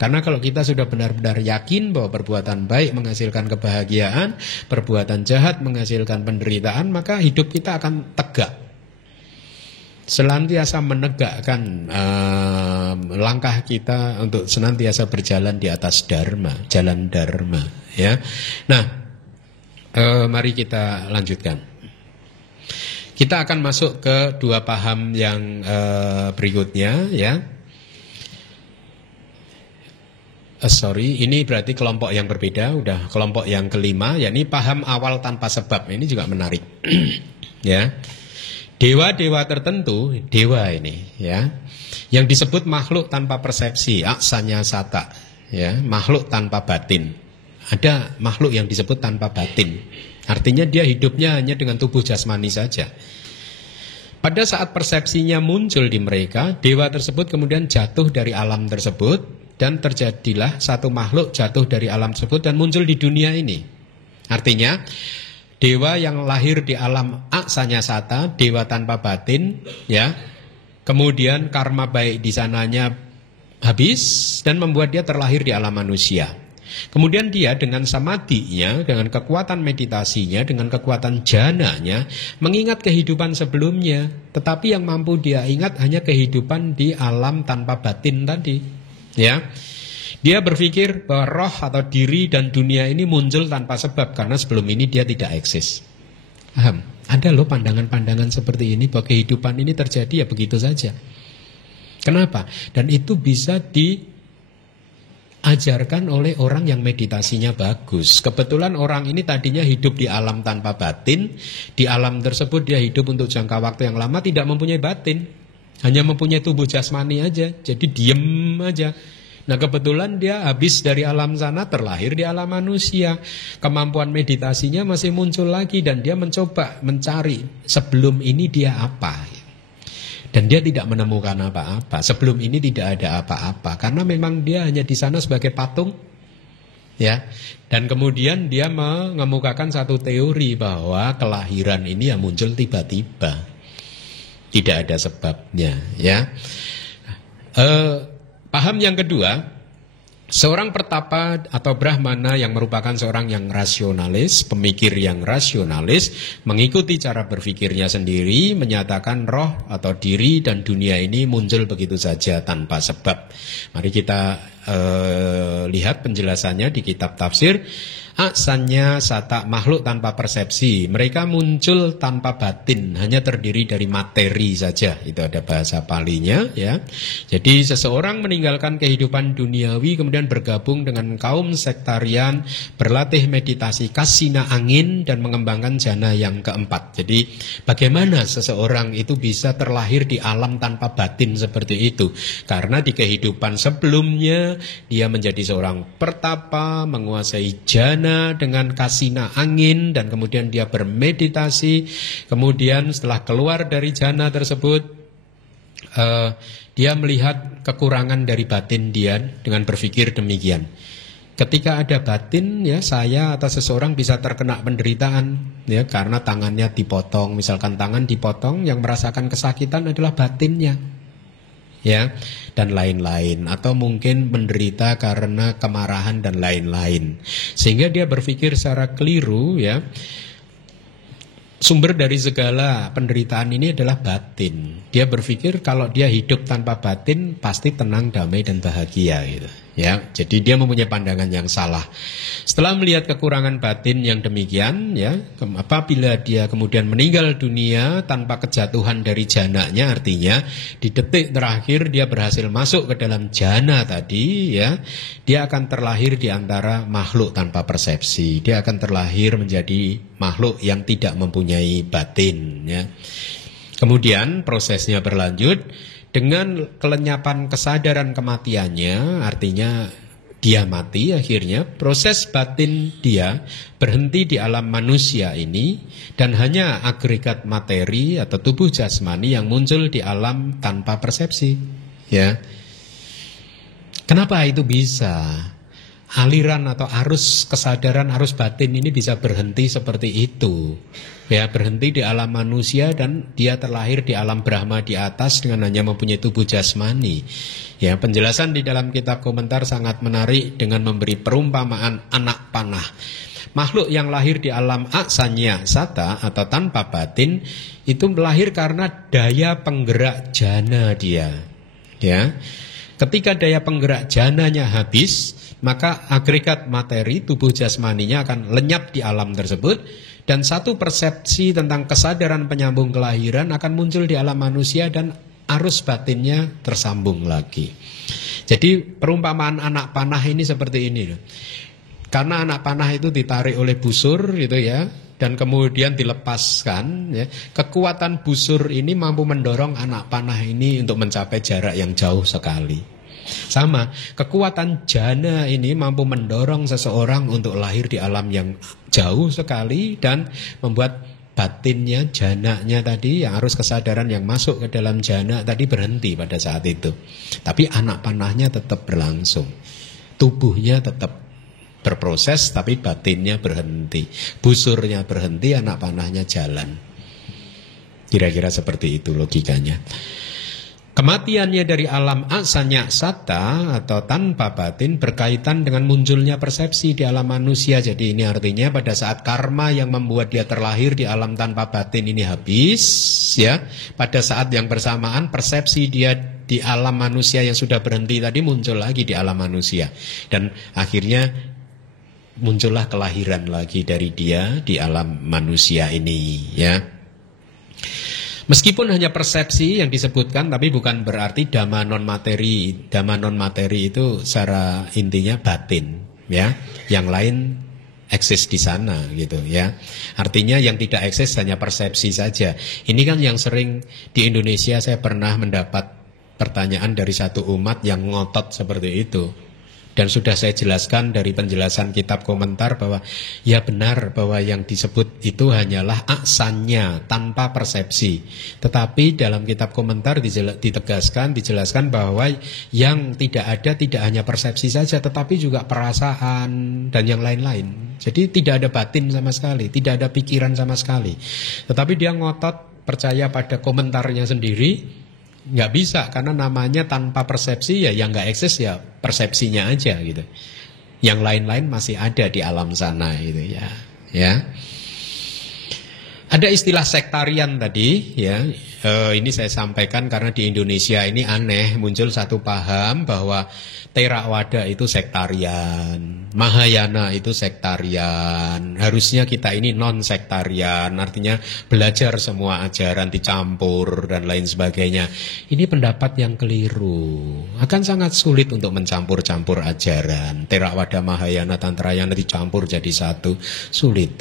Karena kalau kita sudah benar-benar yakin bahwa perbuatan baik menghasilkan kebahagiaan, perbuatan jahat menghasilkan penderitaan, maka hidup kita akan tegak. Senantiasa menegakkan langkah kita untuk senantiasa berjalan di atas dharma, jalan dharma. Ya, nah, mari kita lanjutkan. Kita akan masuk ke dua paham yang berikutnya, ya. Ini berarti kelompok yang berbeda, udah kelompok yang kelima, yakni paham awal tanpa sebab. Ini juga menarik, ya. Dewa-dewa tertentu, dewa ini, ya, yang disebut makhluk tanpa persepsi, aksanya sata, ya, makhluk tanpa batin. Ada makhluk yang disebut tanpa batin. Artinya dia hidupnya hanya dengan tubuh jasmani saja. Pada saat persepsinya muncul di mereka, dewa tersebut kemudian jatuh dari alam tersebut, dan terjadilah satu makhluk jatuh dari alam tersebut dan muncul di dunia ini. Artinya, dewa yang lahir di alam aksanya sata, dewa tanpa batin, ya, kemudian karma baik di sananya habis dan membuat dia terlahir di alam manusia. Kemudian dia dengan samadhinya, dengan kekuatan meditasinya, dengan kekuatan jhananya, mengingat kehidupan sebelumnya. Tetapi yang mampu dia ingat hanya kehidupan di alam tanpa batin tadi. Ya, dia berpikir bahwa roh atau diri dan dunia ini muncul tanpa sebab, karena sebelum ini dia tidak eksis. Paham? Ada loh pandangan-pandangan seperti ini, bahwa kehidupan ini terjadi ya begitu saja. Kenapa? Dan itu bisa diajarkan oleh orang yang meditasinya bagus. Kebetulan orang ini tadinya hidup di alam tanpa batin. Di alam tersebut dia hidup untuk jangka waktu yang lama, tidak mempunyai batin, hanya mempunyai tubuh jasmani aja. Jadi diem aja. Nah, kebetulan dia habis dari alam sana, terlahir di alam manusia. Kemampuan meditasinya masih muncul lagi, dan dia mencoba mencari sebelum ini dia apa. Dan dia tidak menemukan apa-apa. Sebelum ini tidak ada apa-apa, karena memang dia hanya di sana sebagai patung, ya. Dan kemudian dia mengemukakan satu teori bahwa kelahiran ini ya muncul tiba-tiba, tidak ada sebabnya, ya. Paham yang kedua, seorang pertapa atau brahmana yang merupakan seorang yang rasionalis, pemikir yang rasionalis, mengikuti cara berpikirnya sendiri, menyatakan roh atau diri dan dunia ini muncul begitu saja tanpa sebab. Mari kita lihat penjelasannya di kitab tafsir. Aksanya sata, makhluk tanpa persepsi. Mereka muncul tanpa batin, hanya terdiri dari materi saja. Itu ada bahasa palinya, ya. Jadi seseorang meninggalkan kehidupan duniawi, kemudian bergabung dengan kaum sektarian, berlatih meditasi kasina angin, dan mengembangkan jana yang keempat. Jadi bagaimana seseorang itu bisa terlahir di alam tanpa batin seperti itu? Karena di kehidupan sebelumnya dia menjadi seorang pertapa, menguasai jana dengan kasina angin, dan kemudian dia bermeditasi. Kemudian setelah keluar dari jana tersebut, dia melihat kekurangan dari batin dia dengan berpikir demikian. Ketika ada batin, ya, saya atau seseorang bisa terkena penderitaan, ya, karena tangannya dipotong. Misalkan tangan dipotong, yang merasakan kesakitan adalah batinnya, ya, dan lain-lain. Atau mungkin menderita karena kemarahan dan lain-lain. Sehingga dia berpikir secara keliru, ya, sumber dari segala penderitaan ini adalah batin. Dia berpikir kalau dia hidup tanpa batin pasti tenang, damai, dan bahagia, gitu. Ya, jadi dia mempunyai pandangan yang salah. Setelah melihat kekurangan batin yang demikian, ya, apabila dia kemudian meninggal dunia tanpa kejatuhan dari jananya, artinya di detik terakhir dia berhasil masuk ke dalam jana tadi, ya, dia akan terlahir di antara makhluk tanpa persepsi. Dia akan terlahir menjadi makhluk yang tidak mempunyai batin, ya. Kemudian prosesnya berlanjut dengan kelenyapan kesadaran kematiannya, artinya dia mati akhirnya. Proses batin dia berhenti di alam manusia ini, dan hanya agregat materi atau tubuh jasmani yang muncul di alam tanpa persepsi, ya. Kenapa itu bisa? aliran atau arus kesadaran, arus batin ini bisa berhenti seperti itu. Ya, berhenti di alam manusia dan dia terlahir di alam Brahma di atas dengan hanya mempunyai tubuh jasmani. Ya, penjelasan di dalam kitab komentar sangat menarik dengan memberi perumpamaan anak panah. Makhluk yang lahir di alam aksanya sata atau tanpa batin itu lahir karena daya penggerak jana dia. Ya. Ketika daya penggerak jananya habis, maka agregat materi tubuh jasmaninya akan lenyap di alam tersebut dan satu persepsi tentang kesadaran penyambung kelahiran akan muncul di alam manusia dan arus batinnya tersambung lagi. Jadi perumpamaan anak panah ini seperti ini loh. Karena anak panah itu ditarik oleh busur gitu ya, dan kemudian dilepaskan ya, kekuatan busur ini mampu mendorong anak panah ini untuk mencapai jarak yang jauh sekali. Sama, kekuatan jana ini mampu mendorong seseorang untuk lahir di alam yang jauh sekali dan membuat batinnya, jananya tadi, yang arus kesadaran yang masuk ke dalam jana tadi berhenti pada saat itu. Tapi anak panahnya tetap berlangsung, tubuhnya tetap berproses, tapi batinnya berhenti, busurnya berhenti, anak panahnya jalan. Kira-kira seperti itu logikanya. Kematiannya dari alam asanya sata atau tanpa batin berkaitan dengan munculnya persepsi di alam manusia. Jadi ini artinya pada saat karma yang membuat dia terlahir di alam tanpa batin ini habis, ya, pada saat yang bersamaan persepsi dia di alam manusia yang sudah berhenti tadi muncul lagi di alam manusia, dan akhirnya muncullah kelahiran lagi dari dia di alam manusia ini, ya. Meskipun hanya persepsi yang disebutkan, tapi bukan berarti dhamma non materi. Dhamma non materi itu secara intinya batin, ya. Yang lain eksis di sana, gitu, ya. Artinya yang tidak eksis hanya persepsi saja. Ini kan yang sering di Indonesia saya pernah mendapat pertanyaan dari satu umat yang ngotot seperti itu. Dan sudah saya jelaskan dari penjelasan kitab komentar bahwa ya benar bahwa yang disebut itu hanyalah aksanya tanpa persepsi. Tetapi dalam kitab komentar dijelaskan bahwa yang tidak ada tidak hanya persepsi saja, tetapi juga perasaan dan yang lain-lain. Jadi tidak ada batin sama sekali, tidak ada pikiran sama sekali. Tetapi dia ngotot percaya pada komentarnya sendiri. Nggak bisa, karena namanya tanpa persepsi, ya yang nggak eksis ya persepsinya aja gitu. Yang lain-lain masih ada di alam sana gitu ya. Ya. Ada istilah sektarian tadi ya. Ini saya sampaikan karena di Indonesia ini aneh, muncul satu paham bahwa Theravada itu sektarian, Mahayana itu sektarian. Harusnya kita ini non sektarian, artinya belajar semua ajaran dicampur dan lain sebagainya. Ini pendapat yang keliru. Akan sangat sulit untuk mencampur-campur ajaran. Theravada, Mahayana, Tantrayana dicampur jadi satu, sulit.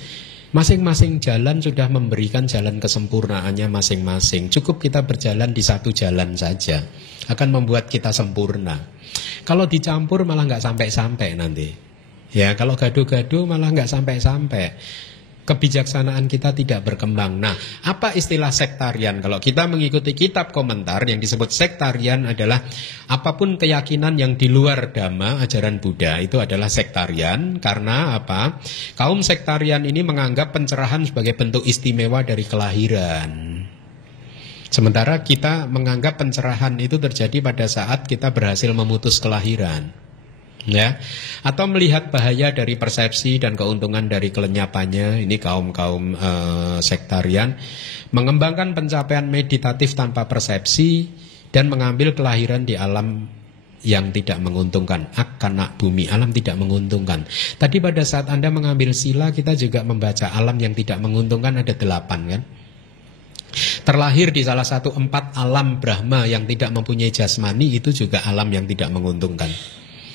Masing-masing jalan sudah memberikan jalan kesempurnaannya masing-masing. Cukup kita berjalan di satu jalan saja, akan membuat kita sempurna. Kalau dicampur malah nggak sampai-sampai nanti. Ya, kalau gaduh-gaduh malah nggak sampai-sampai. Kebijaksanaan kita tidak berkembang. Nah, apa istilah sektarian? Kalau kita mengikuti kitab komentar, yang disebut sektarian adalah apapun keyakinan yang di luar dhamma, ajaran Buddha, itu adalah sektarian. Karena apa? Kaum sektarian ini menganggap pencerahan sebagai bentuk istimewa dari kelahiran. Sementara kita menganggap pencerahan itu terjadi pada saat kita berhasil memutus kelahiran. Ya, atau melihat bahaya dari persepsi dan keuntungan dari kelenyapannya. Ini kaum-kaum sektarian mengembangkan pencapaian meditatif tanpa persepsi dan mengambil kelahiran di alam yang tidak menguntungkan, akana bumi, alam tidak menguntungkan. Tadi pada saat Anda mengambil sila, kita juga membaca alam yang tidak menguntungkan ada 8 kan. Terlahir di salah satu 4 alam Brahma yang tidak mempunyai jasmani, itu juga alam yang tidak menguntungkan.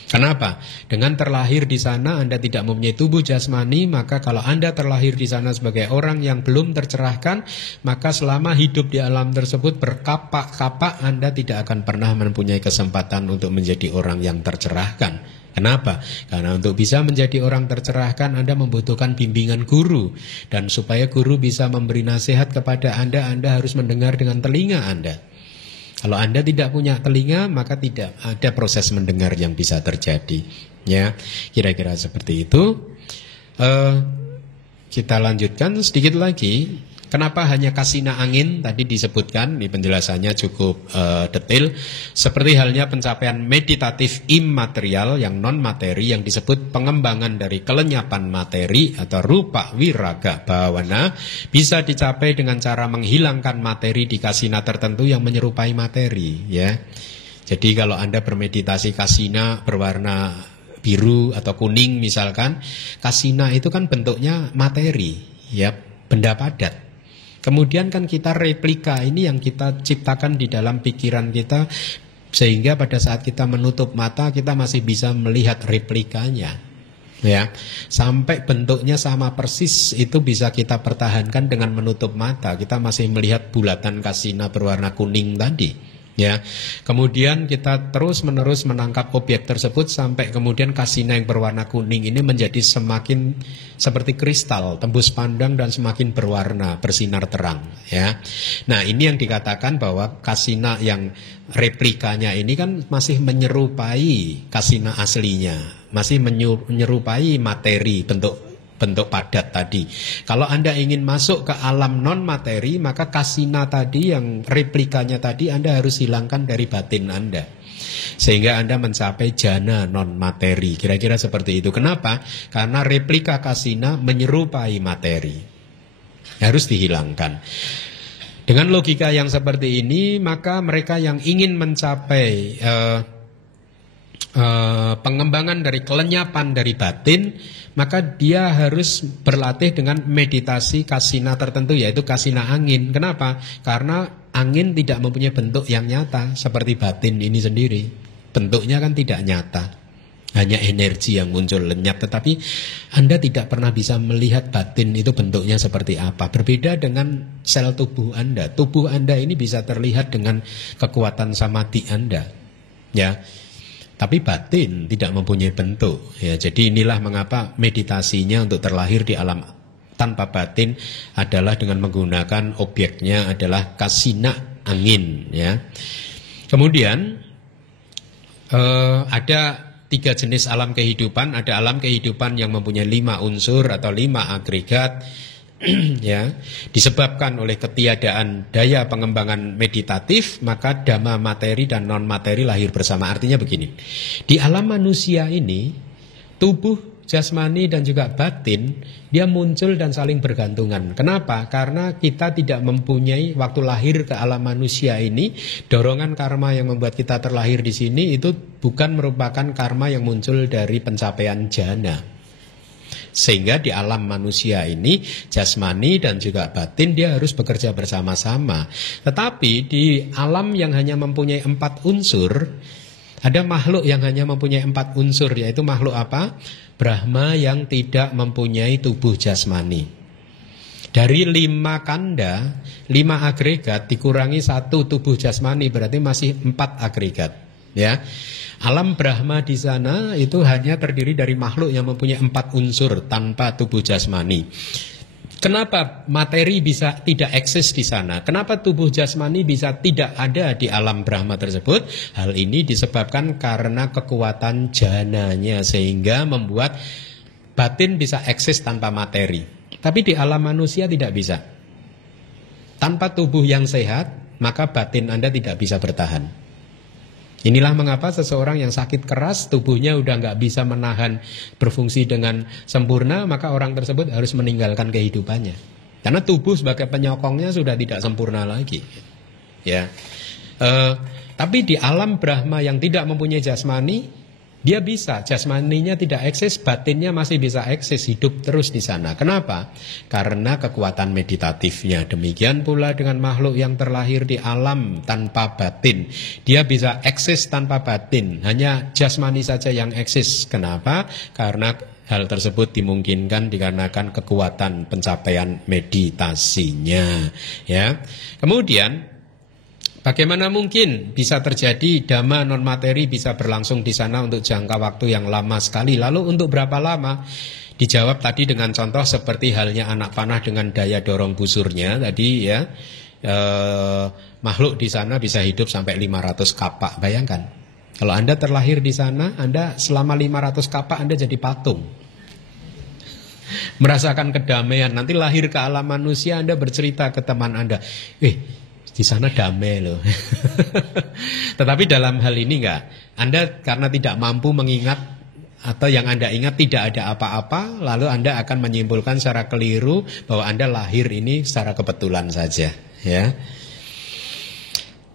Kenapa? Dengan terlahir di sana Anda tidak mempunyai tubuh jasmani, maka kalau Anda terlahir di sana sebagai orang yang belum tercerahkan, maka selama hidup di alam tersebut berkapak-kapak Anda tidak akan pernah mempunyai kesempatan untuk menjadi orang yang tercerahkan. Kenapa? Karena untuk bisa menjadi orang tercerahkan Anda membutuhkan bimbingan guru. Dan supaya guru bisa memberi nasihat kepada Anda harus mendengar dengan telinga Anda. Kalau Anda tidak punya telinga, maka tidak ada proses mendengar yang bisa terjadi. Ya, kira-kira seperti itu. Kita lanjutkan sedikit lagi. Kenapa hanya kasina angin? Tadi disebutkan, di penjelasannya cukup detail. Seperti halnya pencapaian meditatif imaterial yang non-materi yang disebut pengembangan dari kelenyapan materi atau rupa wiraga bawana bisa dicapai dengan cara menghilangkan materi di kasina tertentu yang menyerupai materi. Ya, jadi kalau Anda bermeditasi kasina berwarna biru atau kuning misalkan, kasina itu kan bentuknya materi, ya, benda padat. Kemudian kan kita replika ini yang kita ciptakan di dalam pikiran kita, sehingga pada saat kita menutup mata kita masih bisa melihat replikanya, ya, sampai bentuknya sama persis. Itu bisa kita pertahankan dengan menutup mata. Kita masih melihat bulatan kasina berwarna kuning tadi. Ya, kemudian kita terus-menerus menangkap objek tersebut sampai kemudian kasina yang berwarna kuning ini menjadi semakin seperti kristal, tembus pandang dan semakin berwarna, bersinar terang. Ya, nah ini yang dikatakan bahwa kasina yang replikanya ini kan masih menyerupai kasina aslinya, masih menyerupai materi, bentuk padat tadi. Kalau Anda ingin masuk ke alam non-materi, maka kasina tadi yang replikanya tadi Anda harus hilangkan dari batin Anda, sehingga Anda mencapai jana non-materi. Kira-kira seperti itu. Kenapa? Karena replika kasina menyerupai materi, harus dihilangkan. Dengan logika yang seperti ini, maka mereka yang ingin mencapai pengembangan dari kelenyapan dari batin, maka dia harus berlatih dengan meditasi kasina tertentu, yaitu kasina angin. Kenapa? Karena angin tidak mempunyai bentuk yang nyata seperti batin ini sendiri. Bentuknya kan tidak nyata, hanya energi yang muncul lenyap. Tetapi Anda tidak pernah bisa melihat batin itu bentuknya seperti apa. Berbeda dengan sel tubuh Anda. Tubuh Anda ini bisa terlihat dengan kekuatan samadhi Anda, ya. Tapi batin tidak mempunyai bentuk, ya. Jadi inilah mengapa meditasinya untuk terlahir di alam tanpa batin adalah dengan menggunakan objeknya adalah kasina angin, ya. Kemudian ada 3 jenis alam kehidupan. Ada alam kehidupan yang mempunyai 5 unsur atau 5 agregat, ya, disebabkan oleh ketiadaan daya pengembangan meditatif, maka dhamma materi dan non materi lahir bersama. Artinya begini, di alam manusia ini tubuh jasmani dan juga batin dia muncul dan saling bergantungan. Kenapa? Karena kita tidak mempunyai, waktu lahir ke alam manusia ini, dorongan karma yang membuat kita terlahir di sini itu bukan merupakan karma yang muncul dari pencapaian jana. Sehingga di alam manusia ini jasmani dan juga batin dia harus bekerja bersama-sama. Tetapi di alam yang hanya mempunyai 4 unsur, ada makhluk yang hanya mempunyai 4 unsur, yaitu makhluk apa? Brahma yang tidak mempunyai tubuh jasmani. Dari 5 kanda, 5 agregat dikurangi 1 tubuh jasmani, berarti masih 4 agregat, ya. Alam Brahma di sana itu hanya terdiri dari makhluk yang mempunyai 4 unsur tanpa tubuh jasmani. Kenapa materi bisa tidak eksis di sana? Kenapa tubuh jasmani bisa tidak ada di alam Brahma tersebut? Hal ini disebabkan karena kekuatan jananya, sehingga membuat batin bisa eksis tanpa materi. Tapi di alam manusia tidak bisa. Tanpa tubuh yang sehat, maka batin Anda tidak bisa bertahan. Inilah mengapa seseorang yang sakit keras, tubuhnya udah nggak bisa menahan berfungsi dengan sempurna, maka orang tersebut harus meninggalkan kehidupannya. Karena tubuh sebagai penyokongnya sudah tidak sempurna lagi. Ya, tapi di alam Brahma yang tidak mempunyai jasmani, dia bisa, jasmaninya tidak eksis, batinnya masih bisa eksis, hidup terus di sana. Kenapa? Karena kekuatan meditatifnya. Demikian pula dengan makhluk yang terlahir di alam tanpa batin. Dia bisa eksis tanpa batin, hanya jasmani saja yang eksis. Kenapa? Karena hal tersebut dimungkinkan dikarenakan kekuatan pencapaian meditasinya. Ya. Kemudian bagaimana mungkin bisa terjadi dhamma non materi bisa berlangsung di sana untuk jangka waktu yang lama sekali? Lalu untuk berapa lama? Dijawab tadi dengan contoh seperti halnya anak panah dengan daya dorong busurnya tadi, ya. makhluk di sana bisa hidup sampai 500 kapak. Bayangkan, kalau Anda terlahir di sana, Anda selama 500 kapak Anda jadi patung. Merasakan kedamaian. Nanti lahir ke alam manusia, Anda bercerita ke teman Anda, di sana damai loh. Tetapi dalam hal ini enggak. Anda karena tidak mampu mengingat, atau yang Anda ingat tidak ada apa-apa, lalu Anda akan menyimpulkan secara keliru bahwa Anda lahir ini secara kebetulan saja, ya.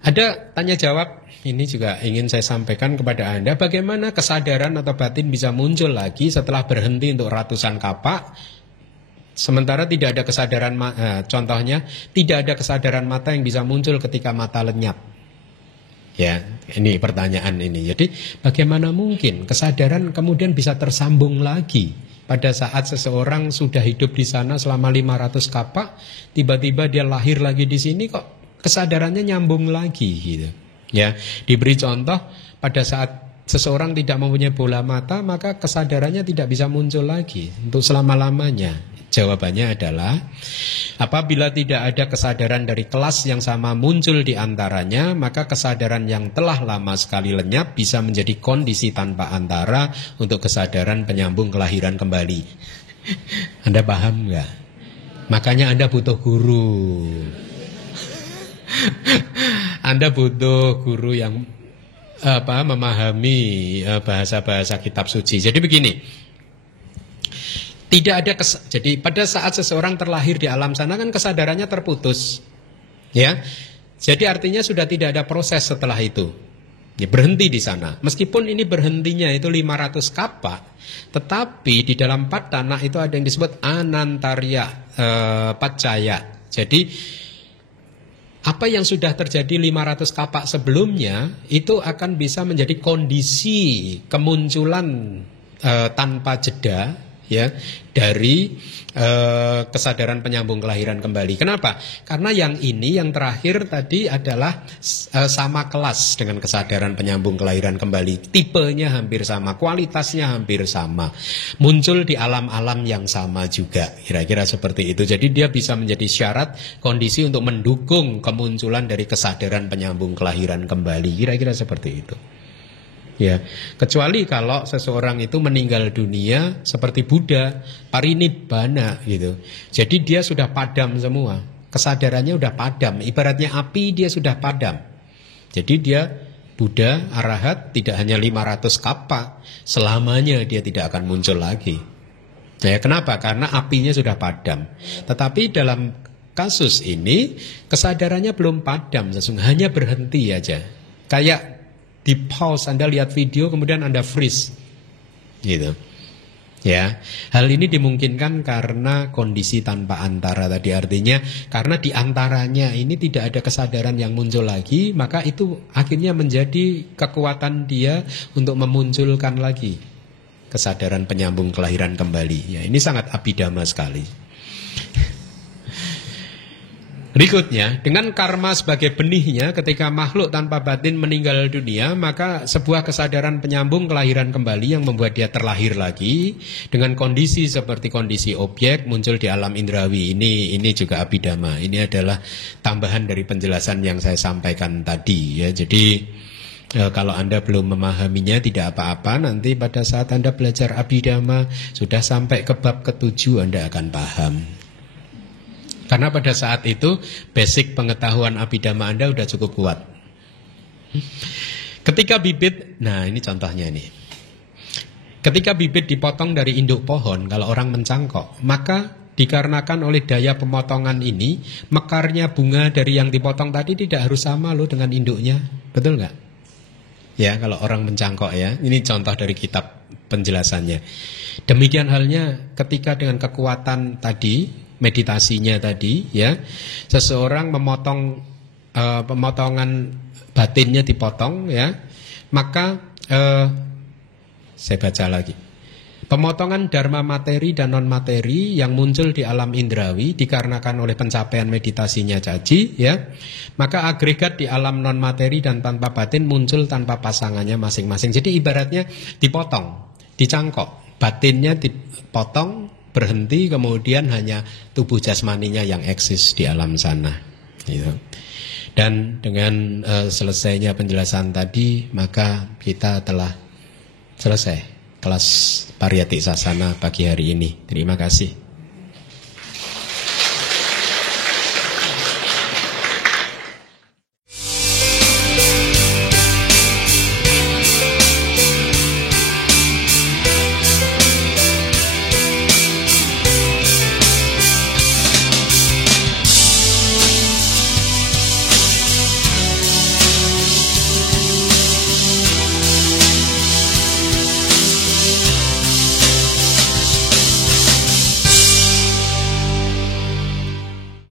Ada tanya jawab, ini juga ingin saya sampaikan kepada Anda, bagaimana kesadaran atau batin bisa muncul lagi setelah berhenti untuk ratusan kapak, sementara tidak ada kesadaran, contohnya tidak ada kesadaran mata yang bisa muncul ketika mata lenyap. Ya, ini pertanyaan ini. Jadi bagaimana mungkin kesadaran kemudian bisa tersambung lagi pada saat seseorang sudah hidup di sana selama 500 kapak, tiba-tiba dia lahir lagi di sini, kok kesadarannya nyambung lagi gitu. Ya, diberi contoh, pada saat seseorang tidak mempunyai bola mata, maka kesadarannya tidak bisa muncul lagi untuk selama-lamanya. Jawabannya adalah, apabila tidak ada kesadaran dari kelas yang sama muncul di antaranya, maka kesadaran yang telah lama sekali lenyap bisa menjadi kondisi tanpa antara untuk kesadaran penyambung kelahiran kembali. Anda paham nggak? Makanya Anda butuh guru. Anda butuh guru yang memahami bahasa-bahasa kitab suci. Jadi begini, tidak ada jadi pada saat seseorang terlahir di alam sana kan kesadarannya terputus, ya. Jadi artinya sudah tidak ada proses setelah itu. Ya, berhenti di sana. Meskipun ini berhentinya itu 500 kapak, tetapi di dalam Patana itu ada yang disebut anantarya pacaya. Jadi apa yang sudah terjadi 500 kapak sebelumnya itu akan bisa menjadi kondisi kemunculan tanpa jeda, ya, dari kesadaran penyambung kelahiran kembali. Kenapa? Karena yang ini, yang terakhir tadi adalah sama kelas dengan kesadaran penyambung kelahiran kembali. Tipenya hampir sama, kualitasnya hampir sama, muncul di alam-alam yang sama juga. Kira-kira seperti itu. Jadi dia bisa menjadi syarat kondisi untuk mendukung kemunculan dari kesadaran penyambung kelahiran kembali. Kira-kira seperti itu. Ya, kecuali kalau seseorang itu meninggal dunia seperti Buddha, parinibbana gitu. Jadi dia sudah padam semua, kesadarannya sudah padam. Ibaratnya api, dia sudah padam. Jadi dia Buddha, arahat, tidak hanya 500 kapak, selamanya dia tidak akan muncul lagi. Ya, kenapa? Karena apinya sudah padam. Tetapi dalam kasus ini kesadarannya belum padam, sesungguhnya hanya berhenti aja. Kayak di pause, Anda lihat video kemudian Anda freeze gitu. Ya, hal ini dimungkinkan karena kondisi tanpa antara tadi, artinya karena di antaranya ini tidak ada kesadaran yang muncul lagi, maka itu akhirnya menjadi kekuatan dia untuk memunculkan lagi kesadaran penyambung kelahiran kembali. Ya, ini sangat abhidhamma sekali. Berikutnya, dengan karma sebagai benihnya, ketika makhluk tanpa batin meninggal dunia, maka sebuah kesadaran penyambung kelahiran kembali yang membuat dia terlahir lagi dengan kondisi seperti kondisi objek muncul di alam indrawi. Ini juga abhidhamma. Ini adalah tambahan dari penjelasan yang saya sampaikan tadi, ya. Jadi kalau Anda belum memahaminya tidak apa-apa, nanti pada saat Anda belajar abhidhamma sudah sampai ke bab ke-7 Anda akan paham. Karena pada saat itu basic pengetahuan abhidhamma Anda sudah cukup kuat. Ketika bibit, nah ini contohnya nih. Ketika bibit dipotong dari induk pohon, kalau orang mencangkok, maka dikarenakan oleh daya pemotongan ini, mekarnya bunga dari yang dipotong tadi tidak harus sama loh dengan induknya. Betul nggak? Ya, kalau orang mencangkok ya. Ini contoh dari kitab penjelasannya. Demikian halnya ketika dengan kekuatan tadi, meditasinya tadi, ya, seseorang memotong pemotongan batinnya dipotong, ya, maka saya baca lagi. Pemotongan dharma materi dan non materi yang muncul di alam indrawi dikarenakan oleh pencapaian meditasinya caci, ya, maka agregat di alam non materi dan tanpa batin muncul tanpa pasangannya masing-masing. Jadi ibaratnya dipotong, dicangkok, batinnya dipotong, berhenti, kemudian hanya tubuh jasmaninya yang eksis di alam sana. Gitu. Dan dengan selesainya penjelasan tadi, maka kita telah selesai kelas Pariyati Sasana pagi hari ini. Terima kasih.